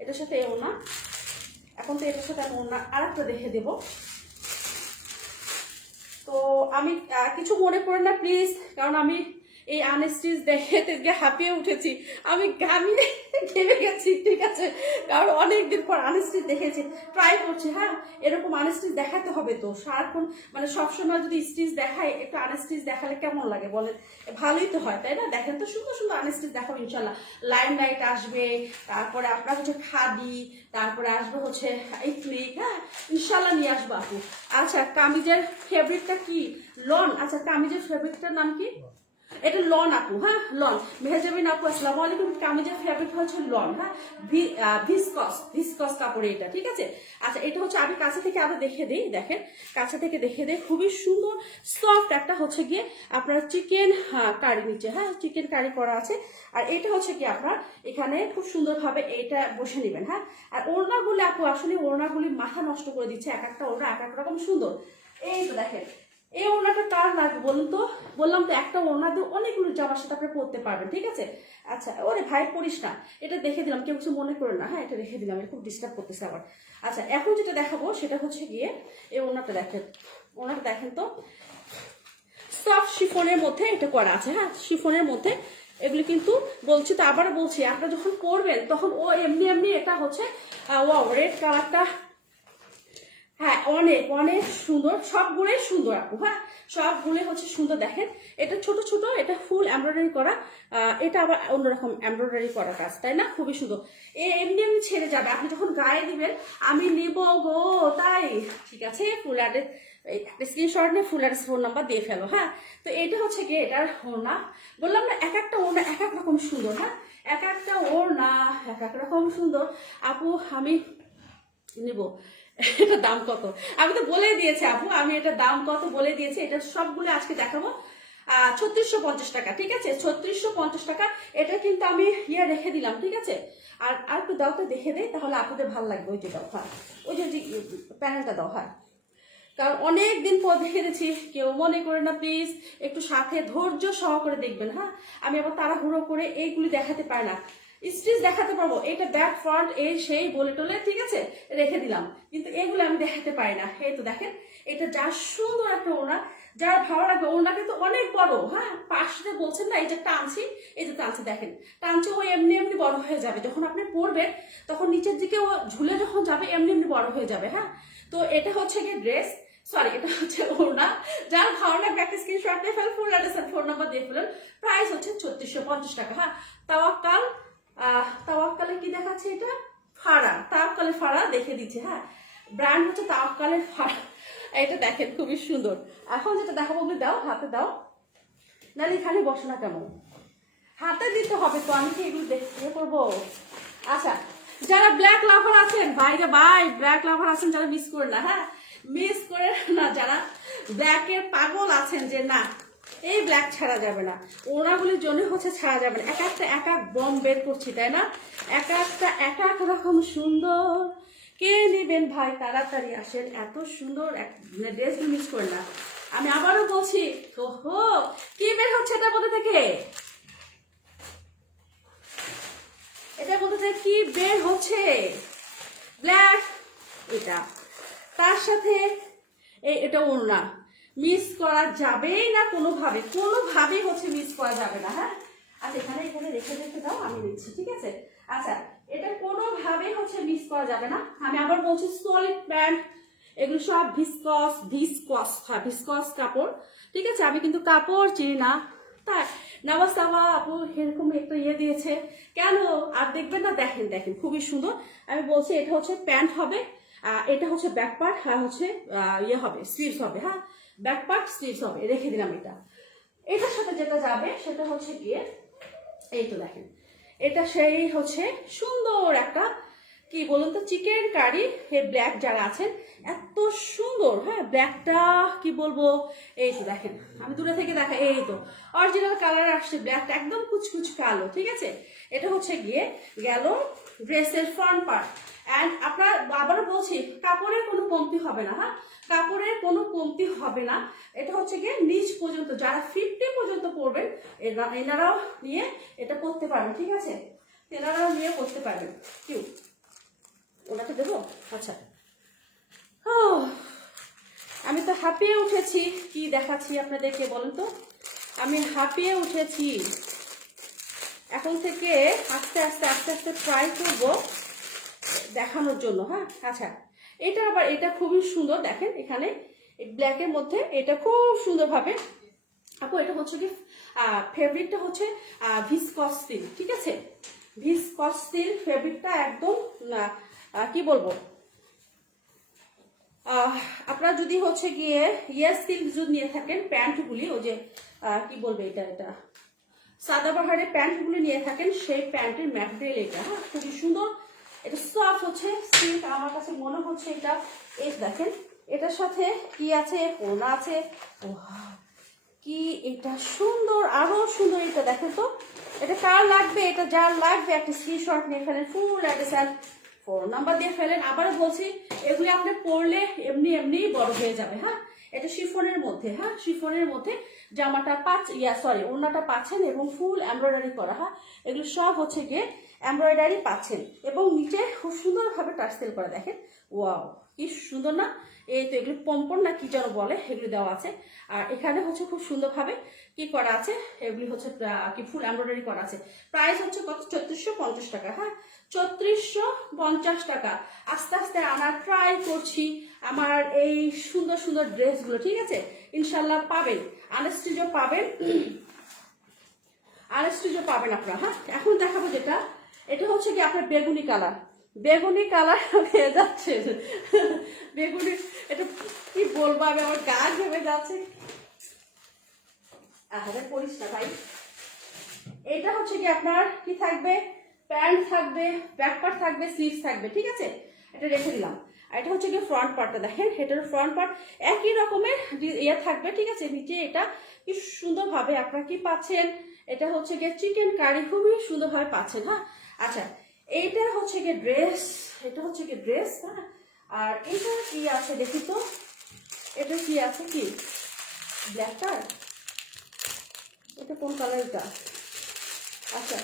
এটার সাথে এই ওড়না, এখন তো এটার সাথে আমি ওড়না আর একটা দেখে দেবো। তো আমি কিছু মনে করেন না প্লিজ, কারণ আমি এই আনস্টিচ দেখে হাঁপিয়ে উঠেছি, আমি ঘেমে গেছি, ঠিক আছে। কারণ অনেকদিন পর আনস্টিচ দেখেছি, ট্রাই করছি। হ্যাঁ, এরকম আনস্টিচ দেখাতে হবে তো সারাক্ষণ, মানে সবসময় যদি স্টিচ দেখায়, একটু আনস্টিচ দেখালে কেমন লাগে বলেন, ভালোই তো হয়, তাই না? দেখেন তো, সুন্দর সুন্দর আনস্টিচ দেখাবো ইনশাল্লাহ। লাইম লাইট আসবে, তারপরে আপনার হচ্ছে খাদি, তারপরে আসবে হচ্ছে ইকলিক। হ্যাঁ, ইনশাল্লাহ নিয়ে আসবো আপু। আচ্ছা, কামিজের ফেব্রিকটা কি? লন। আচ্ছা, কামিজের ফেব্রিকটার নাম কি? এটা লন আপু। হ্যাঁ, লন। মেহেজাবিন আপু আসসালামু আলাইকুম। কামিজের ফেব্রিক হচ্ছে লন। হ্যাঁ, ভিসকস কাপড়ে এটা, ঠিক আছে। আচ্ছা, এটা হচ্ছে আমি কাছে থেকে আরো দেখে দিই, দেখেন কাছে থেকে দেখে দিই, খুবই সুন্দর সফট একটা হচ্ছে গিয়ে আপনার চিকেন কারি নিচে। হ্যাঁ, চিকেন কারি করা আছে। আর এটা হচ্ছে কি আপনার এখানে খুব সুন্দরভাবে এটা বসে নেবেন। হ্যাঁ, আর ওড়নাগুলি আপু আসলে ওড়নাগুলি মাথা নষ্ট করে দিচ্ছে, এক একটা ওড়না এক এক রকম সুন্দর। এই তো দেখেন, এই ওড়নাটা কার লাগবে বলুন তো? বললাম তো একটা ওড়নাতে অনেকগুলো জামার সাথে আপনি পরতে পারবেন, ঠিক আছে? আচ্ছা, ওরে ভাই পড়িস না, এটা দেখে দিলাম, কেউ কিছু মনে করেন না, হ্যাঁ এটা রেখে দিলাম, এটা খুব ডিস্টার্ব করতেছে আবার। আচ্ছা, এখন যেটা দেখাবো সেটা হচ্ছে গিয়ে এই ওড়নাটা দেখেন, ওড়নাটা দেখেন তো, সফট শিফনের মধ্যে এটা করা আছে, হ্যাঁ শিফনের মধ্যে। এগুলি কিন্তু বলছি তো, আবার বলছি, আপনারা যখন করবেন তখন ও এমনি এমনি এটা হচ্ছে ওয়াও, রেড কালারটা হ্যাঁ অনেক অনেক সুন্দর, সবগুলোই সুন্দর আপু, হ্যাঁ সবগুলো হচ্ছে সুন্দর। দেখেন এটা ছোট ছোট, এটা ফুল এমব্রয়ডারি করা, এটা আবার অন্যরকম এমব্রয়ডারি করা কাজ, তাই না? খুবই সুন্দর। এমনি এমনি ছেড়ে যাবে, আপনি যখন গায়ে দিবেন আমি নিব গো তাই, ঠিক আছে? ফুল অ্যাড্রেস, একটা স্ক্রিনশট নিয়ে ফুল অ্যাড্রেস ফোন নাম্বার দিয়ে ফেলো, হ্যাঁ। তো এটা হচ্ছে গিয়ে এটার ওড়না, বললাম না এক একটা ওড়না এক এক রকম সুন্দর, হ্যাঁ এক একটা ওড়না এক এক রকম সুন্দর। আপু আমি নিব, এটার দাম কত আমি তো বলে দিয়েছি আপু, আমি এটার দাম কত বলে দিয়েছি। এটা সবগুলো আজকে দেখাবো 3650 টাকা, ঠিক আছে? 3650 টাকা। এটা কিন্তু আমি ইয়ে রেখে দিলাম, ঠিক আছে? আর একটু দাও তো, দেখে দেয় তাহলে আপনাদের ভালো লাগবে। ওই যে দাও, হ্যাঁ ওই যে প্যানেলটা দাও, হ্যাঁ কারণ অনেক দিন পর দেখে দিচ্ছি, কেউ মনে করে না প্লিজ, একটু সাথে ধৈর্য সহকারে দেখবেন, হ্যাঁ আমি আবার তাড়াহুড়ো করে এইগুলি দেখাতে পারি না, স্টিচ দেখাতে পারবো, এটা ব্যাক ফ্রন্ট এই সেই বলে টলে, ঠিক আছে রেখে দিলাম, কিন্তু এগুলো আমি দেখাতে পারি না। এই তো দেখেন, এটা যা সুন্দর একটা ওড়না, যার ভালো লাগবে। ওড়না কিন্তু অনেক বড়, হ্যাঁ পাশে বলছেন না এই যে টানছি, এই যে টানছি দেখেন, টানছি ও এমনি এমনি বড় হয়ে যাবে, যখন আপনি পরবেন তখন নিচের দিকে ও ঝুলে যখন যাবে এমনি এমনি বড় হয়ে যাবে, হ্যাঁ। তো এটা হচ্ছে কি ড্রেস, সরি এটা হচ্ছে ওড়না, যার ভালো লাগবে একটা স্ক্রিনশট দিয়ে ফেলেন, ফুল অ্যাড্রেস আর ফোন নাম্বার দিয়ে ফেলেন। প্রাইস হচ্ছে 3650 টাকা, হ্যাঁ। তাওয়াক্কাল, তাওয়াক্কালে কি দেখাচ্ছে এটা, ফাড়া, তাওয়াক্কালে ফাড়া দেখে দিচ্ছে, হ্যাঁ ব্র্যান্ড হচ্ছে তাওয়াক্কালের ফাড়া। এটা দেখেন খুবই সুন্দর। এখন যেটা দেখাবো বলে দাও, হাতে দাও, নাহলে এখানে বসো না কেমন, হাতে দিতে হবে তো, আমি কি এগুলো দেখতে করবো? আচ্ছা, যারা ব্ল্যাক লাভার আছেন ভাইরা, ভাই ব্ল্যাক লাভার আছেন যারা মিস করে না, হ্যাঁ মিস করে না, যারা ব্ল্যাকের পাগল আছেন যে না এই ব্ল্যাক ছাড়া যাবে না, ওনাগুলির জন্য হচ্ছে ছাড়া যাবে না। এক একটা এক এক বম বের করছি, তাই না? এক একটা এক এক রকম সুন্দর, কে নেবেন ভাই তাড়াতাড়ি আসেন, এত সুন্দর ড্রেস মিস করে না। আমি আবারও বলছি, ওহো কি বের হচ্ছে এটা মধ্যে থেকে, এটা বলতে চাই কি বের হচ্ছে, ব্ল্যাক এটা, তার সাথে এটা ওড়না, মিস করা যাবেই না কোনোভাবে, কোনোভাবেই হচ্ছে মিস করা যাবে না, হ্যাঁ। আচ্ছা এখানে এখানে রেখে রেখে দাও, আমি নিচ্ছি, ঠিক আছে? আচ্ছা এটা কোনোভাবেই হচ্ছে মিস করা যাবে না। আমি আবার বলছি সলিড প্যান্ট, এগুলো সব ভিসকস, ভিসকস, হ্যাঁ ভিসকস কাপড়, ঠিক আছে? আমি কিন্তু কাপড় চিনি না, তাই নামাজ আপু এরকম একটা ইয়ে দিয়েছে কেন, আর দেখবেন না, দেখেন দেখেন খুবই সুন্দর। আমি বলছি এটা হচ্ছে প্যান্ট হবে, এটা হচ্ছে ব্যাক পার্ট, হ্যাঁ হচ্ছে ইয়ে হবে স্লিভস হবে, হ্যাঁ ব্যাক পার্ট স্লিভস হবে, রেখে দিলাম। এটা এটার সাথে যেটা যাবে সেটা হচ্ছে গিয়ে এই তো দেখেন, এটা সেই হচ্ছে সুন্দর একটা কি বলুন তো, চিকেন কারি। হে ব্ল্যাক যারা আছেন এত সুন্দর, হ্যাঁ ব্ল্যাকটা কি বলবো, এই তো দেখেন আমি দূরে থেকে দেখা, এই তো অরিজিনাল কালার আসছে, ব্ল্যাকটা একদম কুচকুচ কালো, ঠিক আছে? এটা হচ্ছে গিয়ে গেল ড্রেসের ফ্রন্ট পার্ট। অ্যান্ড আপনার আবারও বলছি, কাপড়ের কোনো কমতি হবে না, হ্যাঁ কাপড়ের কোনো কমতি হবে না। এটা হচ্ছে গিয়ে নিচ পর্যন্ত, যারা 50 পর্যন্ত পরবেন এনারাও নিয়ে এটা পরতে পারবেন, ঠিক আছে? এনারাও নিয়ে পরতে পারবেন। কিউ ওনাকে দেবো? আচ্ছা আমি তো হাঁপিয়ে উঠেছি, কি দেখাচ্ছি আপনাদেরকে বলেন তো, আমি হাঁপিয়ে উঠেছি। এখন থেকে আস্তে আস্তে আস্তে আস্তে ট্রাই করবো দেখানোর জন্য, হ্যাঁ। আচ্ছা এটা আবার এটা খুবই সুন্দর, দেখেন এখানে ব্ল্যাকের মধ্যে এটা খুব সুন্দরভাবে, আপু এটা হচ্ছে কি ফেব্রিকটা হচ্ছে ভিসকস সিল্ক, ঠিক আছে? ভিসকস সিল্ক ফেব্রিকটা একদম কি বলবো, আপনারা যদি হচ্ছে গিয়ে ইয়েস সিল্ক যদি নিয়ে থাকেন প্যান্টগুলি, ওই যে কি বলবে এটা এটা সাদাবাহারের প্যান্টগুলি নিয়ে থাকেন, সেই প্যান্টের ম্যাটেরিয়াল এটা, হ্যাঁ খুবই সুন্দর। এটা সফট হচ্ছে সিল্ক, আমার কাছে মনে হচ্ছে এটা। এই দেখেন এটার সাথে কি আছে, ওড়না আছে, কি এটা সুন্দর, আরো সুন্দর। এটা দেখেন তো, এটা কার লাগবে, এটা যার লাগবে একটা স্ক্রিনশট নিয়ে ফেলেন, ফুল অ্যাড্রেস আর ফোন নাম্বার দিয়ে ফেলেন। আবারও বলছি এগুলি আপনি পড়লে এমনি এমনি বড় হয়ে যাবে, হ্যাঁ এটা শিফনের মধ্যে, হ্যাঁ শিফনের মধ্যে জামাটা ওড়নাটা পাচ্ছেন এবং ফুল এমব্রয়ডারি করা, হ্যাঁ এগুলো সব হচ্ছে গিয়ে এমব্রয়ডারি পাচ্ছেন এবং নিচে খুব সুন্দরভাবে টার্সেল করা, দেখেন ওয়াও কি সুন্দর না। এই তো এগুলো পম্পন না কি যেন বলে, এগুলো দেওয়া আছে। আর এখানে হচ্ছে খুব সুন্দরভাবে কি করা আছে, এগুলি হচ্ছে কি ফুল এমব্রয়ডারি করা আছে। প্রাইস হচ্ছে কত, 3450 টাকা, হ্যাঁ 3450 টাকা। আস্তে আস্তে আনার ট্রাই করছি আমার এই সুন্দর সুন্দর ড্রেসগুলো, ঠিক আছে ইনশাল্লাহ পাবেন, আনস্টিচও পাবেন, আনস্টিচও পাবেন আপনারা। হ্যাঁ এখন দেখাবো যেটা, এটা হচ্ছে কি আপনার বেগুনি কালার, বেগুনি কালার হয়ে যাচ্ছে, বেগুনি, এটা কি বলবো আমি, আমার গা ঘেমে যাচ্ছে, পরিস না ভাই। এটা হচ্ছে কি আপনার কি থাকবে, প্যান্ট থাকবে, ব্যাক পার্ট থাকবে, স্লিভস থাকবে, ঠিক আছে এটা রেখে দিলাম। আর এটা হচ্ছে কি ফ্রন্ট পার্টটা, দেখেন এটার ফ্রন্ট পার্ট একই রকমের ইয়ে থাকবে, ঠিক আছে নিচে এটা কি সুন্দরভাবে আপনারা কি পাচ্ছেন, এটা হচ্ছে গিয়ে চিকেন কারি খুবই সুন্দরভাবে পাচ্ছেন। হ্যাঁ আচ্ছা এইটা হচ্ছে গিয়ে ড্রেস, এটা হচ্ছে গিয়ে ড্রেস, হ্যাঁ আর এটা কি আছে দেখি তো, এটা কি আছে কি ব্ল্যাক কালার, এটা কোন কালার এটা, আচ্ছা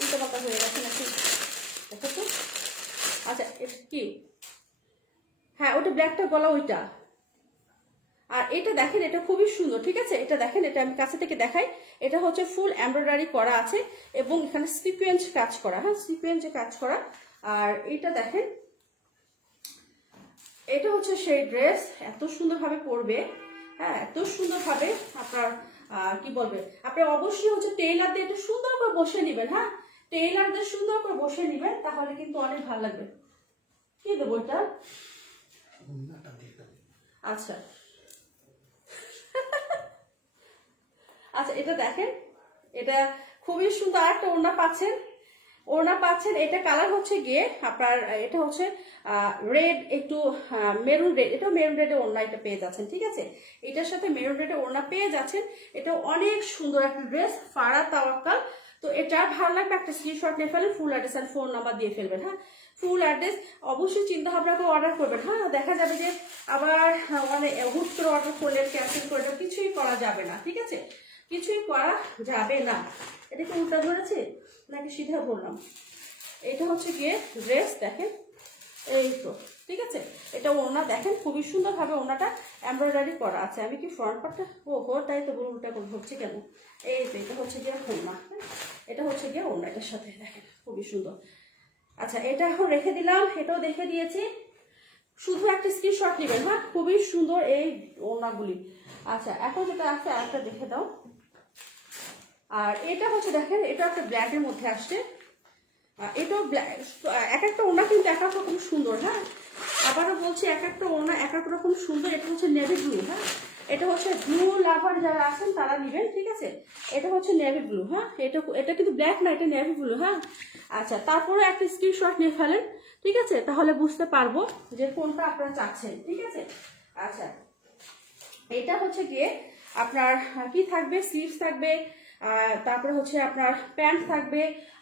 উল্টো পাতা হয়ে গেছে নাকি, দেখো তো আচ্ছা এটা কি, হ্যাঁ ওটা ব্ল্যাকটা গলা ওইটা। আর এটা দেখেন এটা খুবই সুন্দর, ঠিক আছে এটা দেখেন, এটা আমি কাছে থেকে দেখাই, এটা হচ্ছে ফুল এমব্রয়ডারি করা আছে এবং এখানে সিকোয়েন্স কাজ করা, হ্যাঁ সিকোয়েন্সে কাজ করা। আর এটা দেখেন এটা হচ্ছে সেই ড্রেস, এত সুন্দরভাবে পরবে, হ্যাঁ এত সুন্দরভাবে আপনার কি বলবে, আপনি অবশ্যই হচ্ছে টেইলার দিয়ে একটু সুন্দর করে বসে নেবেন, হ্যাঁ টেইলার দিয়ে সুন্দর করে বসে নেবেন, তাহলে কিন্তু অনেক ভালো লাগবে। কি দেবো এটা, আচ্ছা আচ্ছা এটা দেখেন, এটা খুবই সুন্দর একটা ওড়না পাচ্ছেন, ওড়না পাচ্ছেন, এটা কালার হচ্ছে গিয়ে আপনার, এটা হচ্ছে রেড একটু মেরুন রেড, এটা মেরুন রেডের ওড়না এটা পেয়ে যাচ্ছেন, ঠিক আছে এটার সাথে মেরুন রেডের ওড়না পেয়ে যাচ্ছেন। এটা অনেক সুন্দর একটা ড্রেস, ফারা তাওয়াক্কাল। তো এটা ভালো লাগবে একটা স্ক্রিনশট নিয়ে ফেলেন, ফুল অ্যাড্রেস আর ফোন নাম্বার দিয়ে ফেলবেন, হ্যাঁ ফুল অ্যাড্রেস অবশ্যই চিন্তা ভাবনা করে অর্ডার করবেন, হ্যাঁ দেখা যাবে যে আবার মানে হুট করে অর্ডার করলে ক্যান্সেল করে কিছুই করা যাবে না, ঠিক আছে কিছুই করা যাবে না। এটা কি উল্টা ধরেছে নাকি সিধা বললাম, এটা হচ্ছে গিয়ে ড্রেস দেখেন, এই তো ঠিক আছে এটা ওড়না দেখেন খুবই সুন্দরভাবে ওড়নাটা এমব্রয়ডারি করা আছে। আমি কি ফ্রন্ট পার্টটা তাই তো উল্টা করে হচ্ছে কেন, এই তো এটা হচ্ছে গিয়ে ওড়না, এটা হচ্ছে গিয়ে ওড়না, এটার সাথে দেখেন খুবই সুন্দর। আচ্ছা এটা এখন রেখে দিলাম, এটাও দেখে দিয়েছি, শুধু একটা স্ক্রিনশট নেবেন, হ্যাঁ খুবই সুন্দর এই ওড়নাগুলি। আচ্ছা এখন যেটা আছে আরেকটা দেখে দাও, আর এটা হচ্ছে দেখেন এটা একটা ব্ল্যাকের মধ্যে আসছে, এটাও এক একটা ওড়না কিন্তু এক এক রকম সুন্দর, হ্যাঁ আবারও বলছি এক একটা ওড়না এক এক রকম সুন্দর। এটা হচ্ছে নেভি ব্লু, হ্যাঁ এটা হচ্ছে ব্লু লাভার যারা আছেন তারা নেবেন, ঠিক আছে এটা হচ্ছে নেভি ব্লু, হ্যাঁ এটা কিন্তু ব্ল্যাক না, এটা নেভি ব্লু, হ্যাঁ আচ্ছা তারপরে একটা স্ক্রিনশট নিয়ে ফেলেন, ঠিক আছে তাহলে বুঝতে পারবো যে কোনটা আপনারা চাচ্ছেন, ঠিক আছে। আচ্ছা এটা হচ্ছে গিয়ে আপনার কি থাকবে, স্লিভস থাকবে, তারপরে হচ্ছে আপনার প্যান্ট থাকবে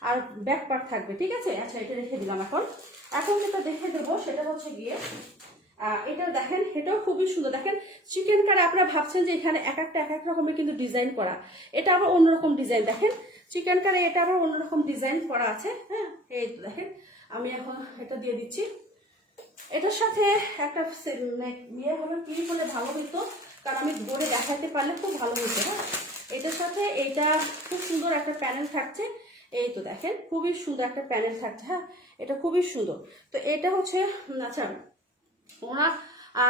আর ব্যাক পার্ট থাকবে, ঠিক আছে। আচ্ছা এটা রেখে দিলাম, এখন এখন যেটা দেখে দেবো সেটা হচ্ছে গিয়ে এটা দেখেন, এটাও খুবই সুন্দর, দেখেন চিকেন কারি আপনারা ভাবছেন যে এখানে এক একটা এক এক রকমের কিন্তু ডিজাইন করা, এটা আবার অন্যরকম ডিজাইন, দেখেন চিকেন কারি এটা আবার অন্যরকম ডিজাইন করা আছে, হ্যাঁ এই তো দেখেন আমি এখন এটা দিয়ে দিচ্ছি। এটার সাথে একটা ইয়ে হলো কি হলে ভালো হইতো, কারণ আমি ধরে দেখাতে পারলে খুব ভালো হতো, হ্যাঁ এটার সাথে এইটা খুব সুন্দর একটা প্যানেল থাকছে, এই তো দেখেন খুবই সুন্দর একটা প্যানেল থাকছে, হ্যাঁ এটা খুবই সুন্দর। তো এটা হচ্ছে আচ্ছা ওরা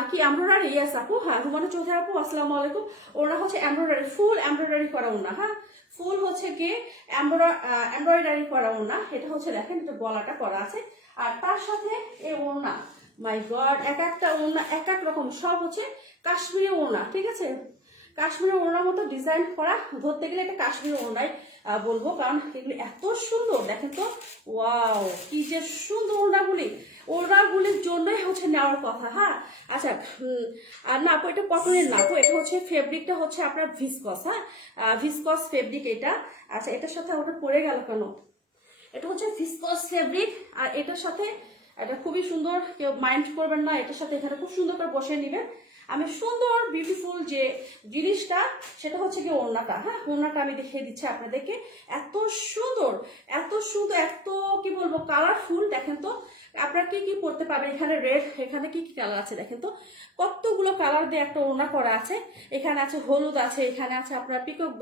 কি এমব্রয়ডারি, ইয়েস আপু, হ্যাঁ রুমানা চৌধুরী আপু আসসালামু আলাইকুম। ওরা হচ্ছে এমব্রয়ডারি, ফুল এমব্রয়ডারি করা ওনা, হ্যাঁ ফুল হচ্ছে কি এমব্রয়ডারি করা ওনা। এটা হচ্ছে দেখেন এটা গলাটা করা আছে, আর তার সাথে এই ওড়না, মাই গড এক একটা ওড়না এক এক রকম, সব হচ্ছে কাশ্মীরি ওড়না, ঠিক আছে কাশ্মীরি ওড়নার মতো ডিজাইন করা, ধরতে গেলে এটা কাশ্মীরি ওড়নাই বলবো, কারণ এগুলি এত সুন্দর দেখেন তো, ওয়াও কি যে সুন্দর ওড়নাগুলি, ওড়নাগুলির জন্যই হচ্ছে নেওয়ার কথা, হ্যাঁ আচ্ছা আর না আপু এটা কটনের না আপু, এটা হচ্ছে ফেব্রিকটা হচ্ছে আপনার ভিসকস, হ্যাঁ ভিসকস ফেব্রিক এটা। আচ্ছা এটার সাথে ওটা পরে গেল কেন, এটা হচ্ছে ভিসকস ফেব্রিক, আর এটার সাথে এটা খুবই সুন্দর, কেউ মাইন্ড করবেন না, এটার সাথে এখানে খুব সুন্দর করে বসে নেবেন। আমি সুন্দর বিউটিফুল যে জিনিসটা সেটা হচ্ছে কি ওড়নাটা। হ্যাঁ, ওড়নাটা আমি দেখিয়ে দিচ্ছি আপনাদেরকে। এত সুন্দর, এত সুন্দর, এত কি বলবো কালারফুল। দেখেন তো আপনারা কি কি পরতে পারবেন। এখানে রেড, এখানে কি কি কালার আছে দেখেন তো, কতগুলো কালার দিয়ে একটা ওড়না করা আছে। এখানে আছে হলুদ আছে, এখানে আছে আপনার পিকক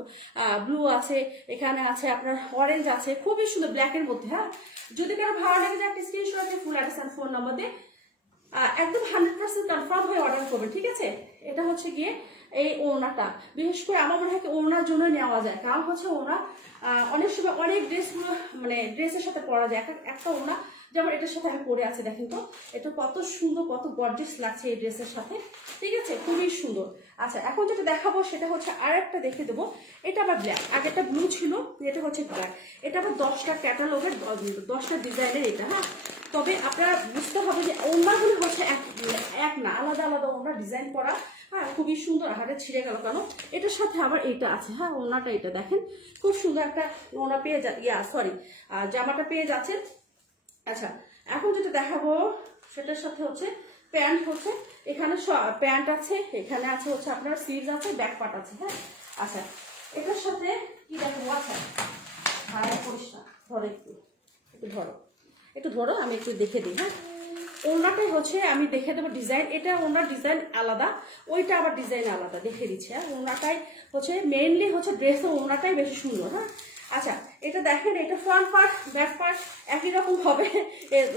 ব্লু আছে, এখানে আছে আপনার অরেঞ্জ আছে, খুবই সুন্দর ব্ল্যাকের মধ্যে। হ্যাঁ, যদি কারো ভালো লাগে যে একটা স্ক্রিনশট দিয়ে full address and phone number দিয়ে একদম 100% কনফার্ম হয়ে অর্ডার করবেন, ঠিক আছে। এটা হচ্ছে গিয়ে এই ওড়নাটা, বিশেষ করে আমার মনে হয় ওড়নার জন্য নেওয়া যায়, কারণ হচ্ছে ওড়না অনেক সময় অনেক ড্রেসগুলো মানে ড্রেসের সাথে পরা যায়। একটা ওড়না যেমন এটার সাথে আমি পরে আছি, দেখেন তো এটা কত সুন্দর, কত গর্জিয়াস লাগছে এই ড্রেসের সাথে, ঠিক আছে, খুবই সুন্দর। আচ্ছা, এখন যেটা দেখাবো সেটা হচ্ছে আর একটা দেখে দেবো। এটা আবার ব্ল্যাক, আগেরটা ব্লু ছিল, এটা হচ্ছে ব্ল্যাক। এটা আবার 10টা ক্যাটালগের 10টা ডিজাইনের এটা। হ্যাঁ, তবে আপনারা বুঝতে হবে যে ওড়নাগুলি হচ্ছে এক না, আলাদা আলাদা ওড়না ডিজাইন করা। হ্যাঁ, খুবই সুন্দর। হাতে ছিঁড়ে গেল কেন? এটার সাথে আবার এটা আছে। হ্যাঁ, ওড়নাটা এটা দেখেন, খুব সুন্দর একটা ওড়না পেয়ে জামাটা পেয়ে যাচ্ছেন। আচ্ছা, এখন যেটা দেখাবো সেটার সাথে হচ্ছে প্যান্ট হচ্ছে, এখানে প্যান্ট আছে, এখানে আছে হচ্ছে আপনার স্লিভস আছে, ব্যাক পার্ট আছে। হ্যাঁ, আচ্ছা, এটার সাথে কি দেখাবো? আচ্ছা, ভাড়া করিস না, ধরো একটু ধরো, আমি একটু দেখে দিই। হ্যাঁ, ওড়নাটাই হচ্ছে আমি দেখে দেবো ডিজাইন। এটা ওড়নার ডিজাইন আলাদা, ওইটা আবার ডিজাইন আলাদা, দেখে দিচ্ছি। হ্যাঁ, ওড়নাটাই হচ্ছে মেইনলি হচ্ছে ড্রেস, ওড়নাটাই বেশি সুন্দর। হ্যাঁ, আচ্ছা, এটা দেখেন, এটা ফ্রন্ট পার্ট ব্যাক পার্ট একই রকম হবে।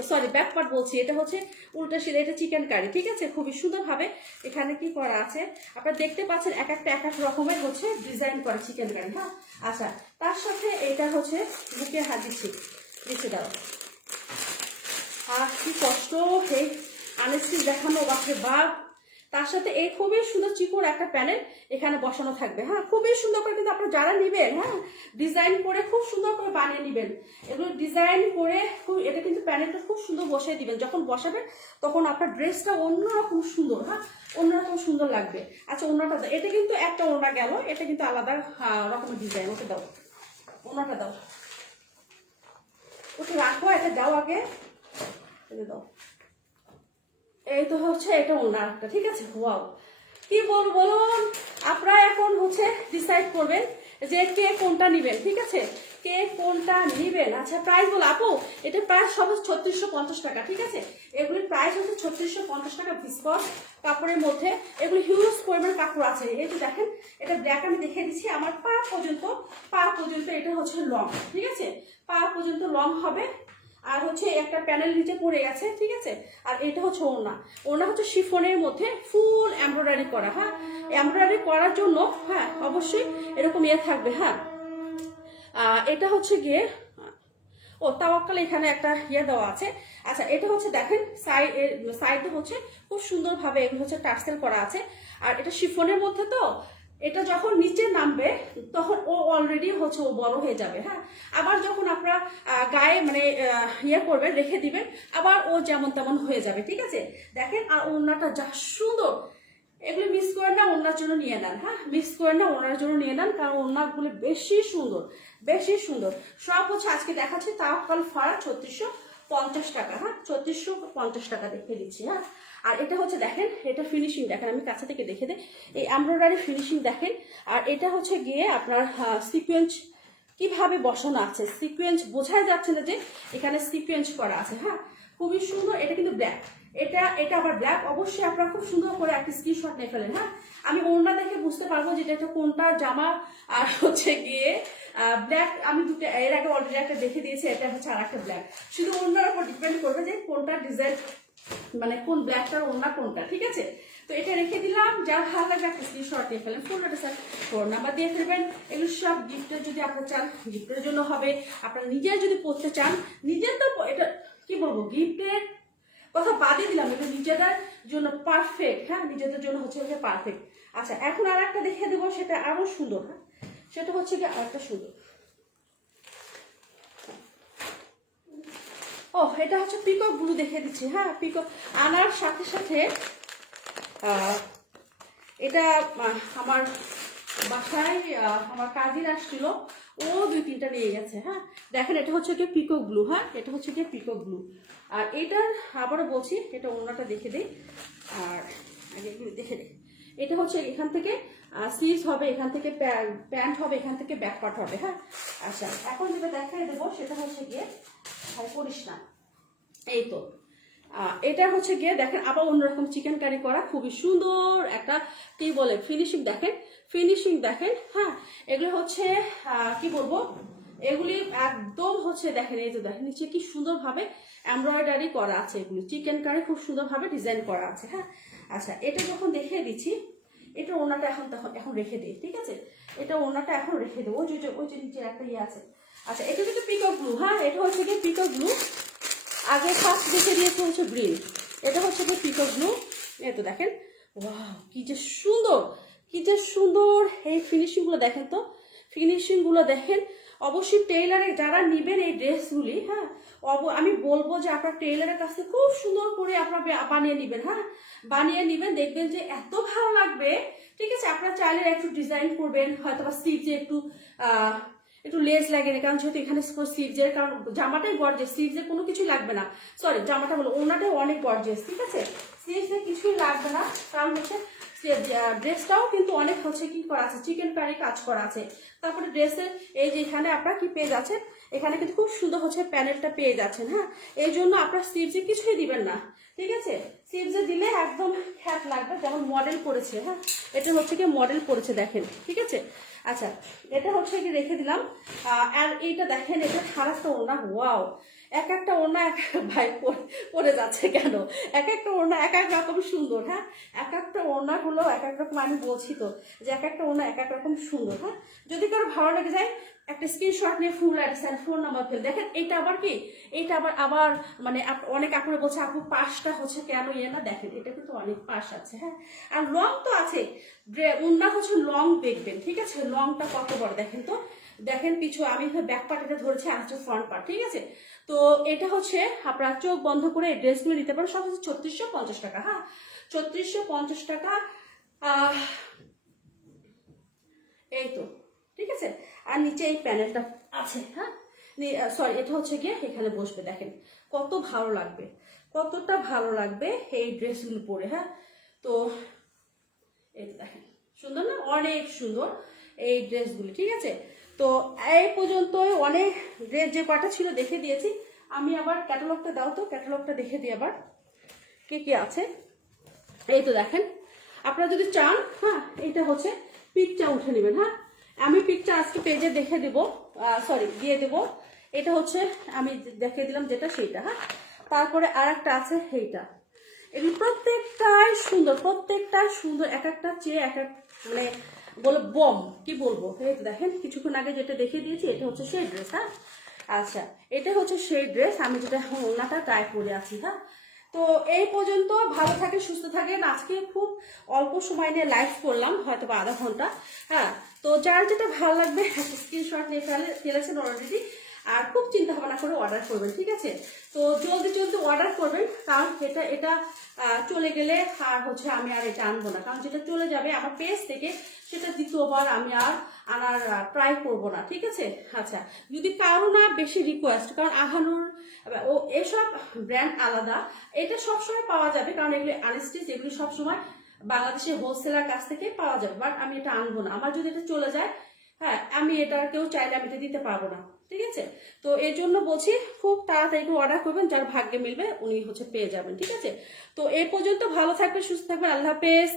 সরি, ব্যাক পার্ট বলছি, এটা হচ্ছে উল্টা সিধা, এটা চিকেন কারি, ঠিক আছে, খুবই সুন্দরভাবে এখানে কি করা আছে আপনারা দেখতে পাচ্ছেন। এক একটা এক এক রকমের হচ্ছে ডিজাইন করা চিকেন কারি। হ্যাঁ, আচ্ছা, তার সাথে এটা হচ্ছে বুকে হাত দিচ্ছি দাও। আর কি কষ্ট এই আনস্টিচ দেখানো, বাপরে বাপ। তার সাথে এই খুবই সুন্দর চিকন একটা প্যানেল এখানে বসানো থাকবে। হ্যাঁ, খুবই সুন্দর করে কিন্তু আপনারা যারা নিবেন, হ্যাঁ, ডিজাইন করে খুব সুন্দর করে বানিয়ে নিবেন। এগুলো ডিজাইন করে এটা কিন্তু প্যানেলটা খুব সুন্দর বসিয়ে দিবেন। যখন বসাবেন তখন আপনার ড্রেসটা অন্যরকম সুন্দর, হ্যাঁ, অন্যরকম সুন্দর লাগবে। আচ্ছা, ওড়নাটা দাও। এটা কিন্তু একটা ওড়না গেল, এটা কিন্তু আলাদা রকমের ডিজাইন। ওকে দাও, ওড়নাটা দাও, ওকে রাখো, এটা দাও আগে, দাও। এই তো হচ্ছে এটা ওনার একটা, ঠিক আছে। ওয়াও, কি বলবো বলুন, আপনারা এখন হচ্ছে ডিসাইড করবেন যে কে কোনটা নিবেন, ঠিক আছে, কে কোনটা নিবেন। আচ্ছা, প্রাইস বলো আপু। এটা প্রাইস সব 3650 টাকা, ঠিক আছে। এগুলির প্রাইস হচ্ছে 3650 টাকা ভিসকস কাপড়ের মধ্যে। এগুলি হিউজ পরিমাণ কাপড় আছে। এই যে দেখেন, এটা ব্ল্যাক আমি দেখিয়ে দিচ্ছি। আমার পা পর্যন্ত এটা হচ্ছে লং, ঠিক আছে, পা পর্যন্ত লং হবে। আর হচ্ছে একটা প্যানেল নিচে পড়ে গেছে, ঠিক আছে। আর এটা হচ্ছে ওড়না হচ্ছে শিফনের মধ্যে ফুল এমব্রয়ডারি করা। হ্যাঁ, এমব্রয়ডারি করার জন্য হ্যাঁ অবশ্যই এরকম থাকবে। হ্যাঁ, এটা হচ্ছে গিয়ে তাওয়াক্কাল, এখানে একটা দেওয়া আছে। আচ্ছা, এটা হচ্ছে দেখেন সাইডে হচ্ছে খুব সুন্দরভাবে এগুলো হচ্ছে টার্সেল করা আছে। আর এটা শিফনের মধ্যে, তো এটা যখন নিচে নামবে তখন ও অলরেডি হচ্ছে ও বড় হয়ে যাবে। হ্যাঁ, আবার যখন আপনারা গায়ে মানে করবেন, রেখে দিবেন, আবার ও যেমন তেমন হয়ে যাবে, ঠিক আছে। দেখেন, আর ওড়নাটা যা সুন্দর, এগুলো মিস করেন না, ওড়নার জন্য নিয়ে নেন। হ্যাঁ, মিস করেন না, ওড়নার জন্য নিয়ে নেন, কারণ ওড়নাগুলো বেশি সুন্দর, বেশি সুন্দর। সব হচ্ছে আজকে দেখাচ্ছি তাওয়াক্কাল ফারা 3650 টাকা। হ্যাঁ, 3650 টাকা দেখিয়ে দিচ্ছি। হ্যাঁ, আর এটা হচ্ছে দেখেন, এটা ফিনিশিং দেখেন, আমি কাছে থেকে দেখে দিই, এই এমব্রয়ডারি ফিনিশিং দেখেন। আর এটা হচ্ছে গিয়ে আপনার সিকোয়েন্স কিভাবে বসানো আছে, সিকোয়েন্স বোঝাই যাচ্ছে না যে এখানে সিকোয়েন্স করা আছে। হ্যাঁ, খুবই সুন্দর। এটা কিন্তু ব্ল্যাক, এটা আবার ব্ল্যাক। অবশ্যই আপনারা খুব সুন্দর করে একটা স্ক্রিনশট নিয়ে ফেলেন। হ্যাঁ, আমি ওড়না দেখে বুঝতে পারবো যে এটা কোনটা জামা। আর হচ্ছে গিয়ে ব্ল্যাক, আমি দুটো এর আগে অলরেডি একটা দেখে দিয়েছি, এটা হচ্ছে আর একটা ব্ল্যাক। শুধু ওড়নার উপর ডিপেন্ড করবে যে কোনটা ডিজাইন, মানে কোন ব্ল্যাকটার ওড়না কোনটা, ঠিক আছে। তো এটা রেখে দিলাম, যা ভালো লাগে একটা স্ক্রিনশট নিয়ে ফেলেন, ফোন নাম্বার দিয়ে ফেলবেন। এগুলো সব গিফটের যদি আপনারা চান, গিফটের জন্য হবে। আপনারা নিজের যদি পড়তে চান, নিজের তো এটা কি বলবো, গিফটের কথা বাদই দিলাম, এটা নিজেদের জন্য পারফেক্ট। হ্যাঁ, নিজেদের জন্য হচ্ছে পারফেক্ট। আচ্ছা, এখন আর একটা দেখে দেবো, সেটা আরো সুন্দর। হ্যাঁ, সেটা হচ্ছে কি আর একটা সুন্দর। এটা হচ্ছে পিকক ব্লু দেখিয়ে দিচ্ছি। হ্যাঁ, পিকক আনার সাথে সাথে এটা আমার বাসায় আমার কাজিন আসছিল, ও 2-3টা নিয়ে গেছে। হ্যাঁ, দেখেন, এটা হচ্ছে কি পিকক ব্লু। হ্যাঁ, এটা হচ্ছে কি পিকক ব্লু। আর এটার আবারও বলছি, এটা ওড়নাটা দেখে দিই, আর আগে এগুলো দেখে দিই। এটা হচ্ছে এখান থেকে স্লিভস হবে, এখান থেকে প্যান্ট হবে, এখান থেকে ব্যাক পার্ট হবে। হ্যাঁ, আচ্ছা এখন যেটা দেখাই দেবো সেটা হচ্ছে গিয়ে, ভাই করিস না, এই তো এটা হচ্ছে গিয়ে দেখেন আবার অন্যরকম চিকেন কারি করা, খুবই সুন্দর একটা কি বলে ফিনিশিং দেখেন, ফিনিশিং দেখেন। হ্যাঁ, এগুলো হচ্ছে কি বলবো, এগুলি একদম হচ্ছে দেখেন, এই যে দেখেন নিচে কি সুন্দরভাবে এমব্রয়ডারি করা আছে, এগুলি চিকেন কারি খুব সুন্দরভাবে ডিজাইন করা আছে। হ্যাঁ, আচ্ছা এটা যখন দেখিয়ে দিচ্ছি, এটা ওনাটা এখন রেখে দিই, ঠিক আছে, এটা ওনাটা এখন রেখে দেবো, ওই যে নিচে একটা ইয়ে আছে। আচ্ছা এটা হচ্ছে পিকক ব্লু। হ্যাঁ, এটা হচ্ছে কি পিকক ব্লু, আগে ফার্স্ট দেখে দিয়েছে হচ্ছে গ্রিন, এটা হচ্ছে কি পিকক ব্লু। এই তো দেখেন, ওয়াও কি যে সুন্দর, কি যে সুন্দর এই ফিনিশিংগুলো দেখেন তো, ফিনিশিংগুলো দেখেন। অবশ্যই টেইলারে যারা নেবেন এই ড্রেসগুলি, হ্যাঁ আমি বলবো যে আপনার টেইলারের কাছে খুব সুন্দর করে আপনার বানিয়ে নেবেন। হ্যাঁ, বানিয়ে নেবেন, দেখবেন যে এত ভালো লাগবে। ঠিক আছে, আপনার চাইলে একটু ডিজাইন করবেন, হয়তো বা স্লিভে একটু লেস লাগে না, কারণ যেহেতু এখানে স্লিভসের, কারণ জামাটাই গর্জিয়াস, স্লিভসে কোনো কিছুই লাগবে না, সরি জামাটা বলো ওনাটাই অনেক গর্জিয়াস। ঠিক আছে, স্লিভসে কিছুই লাগবে না, কারণ হচ্ছে ড্রেসটাও কিন্তু অনেক হচ্ছে কি করা আছে, চিকেন কারি কাজ করা আছে। তারপরে ড্রেসের এই যে এখানে আপনারা কি পেয়ে যাচ্ছেন, এখানে কিন্তু খুব সুন্দর হচ্ছে প্যানেলটা পেয়ে যাচ্ছেন। হ্যাঁ, এই জন্য আপনার স্লিভসে কিছুই দিবেন না, ঠিক আছে, স্লিভসে দিলে একদম খ্যাত লাগবে, যেমন মডেল করেছে। হ্যাঁ, এটা হচ্ছে কি মডেল করেছে দেখেন, ঠিক আছে। আচ্ছা এটা হচ্ছে কি রেখে দিলাম। আর এইটা দেখেন, এটা খারাপটা ওড়না, ওয়াও এক একটা ওড়না এক ভাই পরে যাচ্ছে কেন, এক একটা ওড়না এক এক রকম সুন্দর। হ্যাঁ, এক একটা ওড়নাগুলো এক এক রকম, আমি বলছি তো যে এক একটা ওড়না এক এক রকম সুন্দর। হ্যাঁ, যদি কারো ভালো লেগে যায় একটা স্ক্রিনশট নিয়ে full address and phone number fail. দেখেন এইটা আবার কি, এইটা আবার মানে অনেক আপুরে বলছে আপু পাশটা হচ্ছে কেন ইয়ে না, দেখেন এটা কিন্তু অনেক পাশ আছে। হ্যাঁ, আর লং তো আছে, ওড়না হচ্ছে লং দেখবেন, ঠিক আছে, লংটা কত বড় দেখেন তো, দেখেন পিছু আমি ব্যাক পার্টটা ধরেছি, আর হচ্ছে ফ্রন্ট পার্ট। ঠিক আছে, তো এটা হচ্ছে আপনার চোখ বন্ধ করে এই ড্রেসগুলো নিতে পারেন, সব হচ্ছে 3650 টাকা। হ্যাঁ, 3650 টাকা। এই তো, ঠিক আছে, আর নিচে এই প্যানেলটা আছে। হ্যাঁ, সরি এটা হচ্ছে গিয়ে এখানে বসবে, দেখেন কত ভালো লাগবে, কতটা ভালো লাগবে এই ড্রেসগুলো পরে। হ্যাঁ, তো এই দেখেন সুন্দর না, অনেক সুন্দর এই ড্রেসগুলি। ঠিক আছে, তো এই পর্যন্ত অনেক ড্রেস যে কটা ছিল দেখে দিয়েছি। আমি আবার ক্যাটালগটা দাও তো, ক্যাটালগটা দেখে দিই আবার কি কি আছে। এই তো দেখেন, আপনারা যদি চান, হ্যাঁ এটা হচ্ছে পিকটা উঠে নেবেন। হ্যাঁ, আমি পিকটা আজকে পেজে দেখে দেবো, সরি দিয়ে দেবো। এটা হচ্ছে আমি দেখিয়ে দিলাম যেটা সেইটা। হ্যাঁ, তারপরে আর একটা আছে এইটা, এগুলো প্রত্যেকটাই সুন্দর, প্রত্যেকটাই সুন্দর, এক একটা চেয়ে এক এক মানে বলে বম, কি বলবো। এই দেখেন কিছুক্ষণ আগে যেটা দেখিয়ে দিয়েছি এটা হচ্ছে সেই ড্রেস। হ্যাঁ, আচ্ছা এটা হচ্ছে সেই ড্রেস, আমি যেটা ওনাটা গায়ে পরে আছি। হ্যাঁ, তো এই পর্যন্ত, ভালো থাকেন সুস্থ থাকেন। আজকে খুব অল্প সময় নিয়ে লাইভ করলাম, হয়তো বা আধা ঘন্টা। হ্যাঁ, তো যার যেটা ভালো লাগবে একটা স্ক্রিনশট নিয়ে ফেলেছেন অলরেডি, আর খুব চিন্তা ভাবনা করে অর্ডার করবেন। ঠিক আছে, তো জলদি জলদি অর্ডার করবেন, কারণ এটা চলে গেলে আর হচ্ছে আমি আর এটা আনবো না, কারণ যেটা চলে যাবে আমার পেজ থেকে সেটা দ্বিতীয়বার আমি আর আনার ট্রাই করবো না। ঠিক আছে, আচ্ছা যদি কারো না বেশি রিকোয়েস্ট, কারণ আহানুর ও এসব ব্র্যান্ড আলাদা, এটা সবসময় পাওয়া যাবে, কারণ এগুলি আনস্টিচ, এগুলি সবসময় বাংলাদেশের হোলসেলার কাছ থেকে পাওয়া যাবে, বাট আমি এটা আনবো না। আমার যদি এটা চলে যায়, হ্যাঁ আমি এটা কেউ চাইলে আমি এটা দিতে পারবো না। ঠিক আছে, তো এই জন্য বলছি খুব তাড়াতাড়ি একটু অর্ডার করবেন, যার ভাগ্যে মিলবে উনি হচ্ছে পেয়ে যাবেন। ঠিক আছে, তো এই পর্যন্ত ভালো থাকবেন, সুস্থ থাকবেন, আল্লাহ হাফেজ।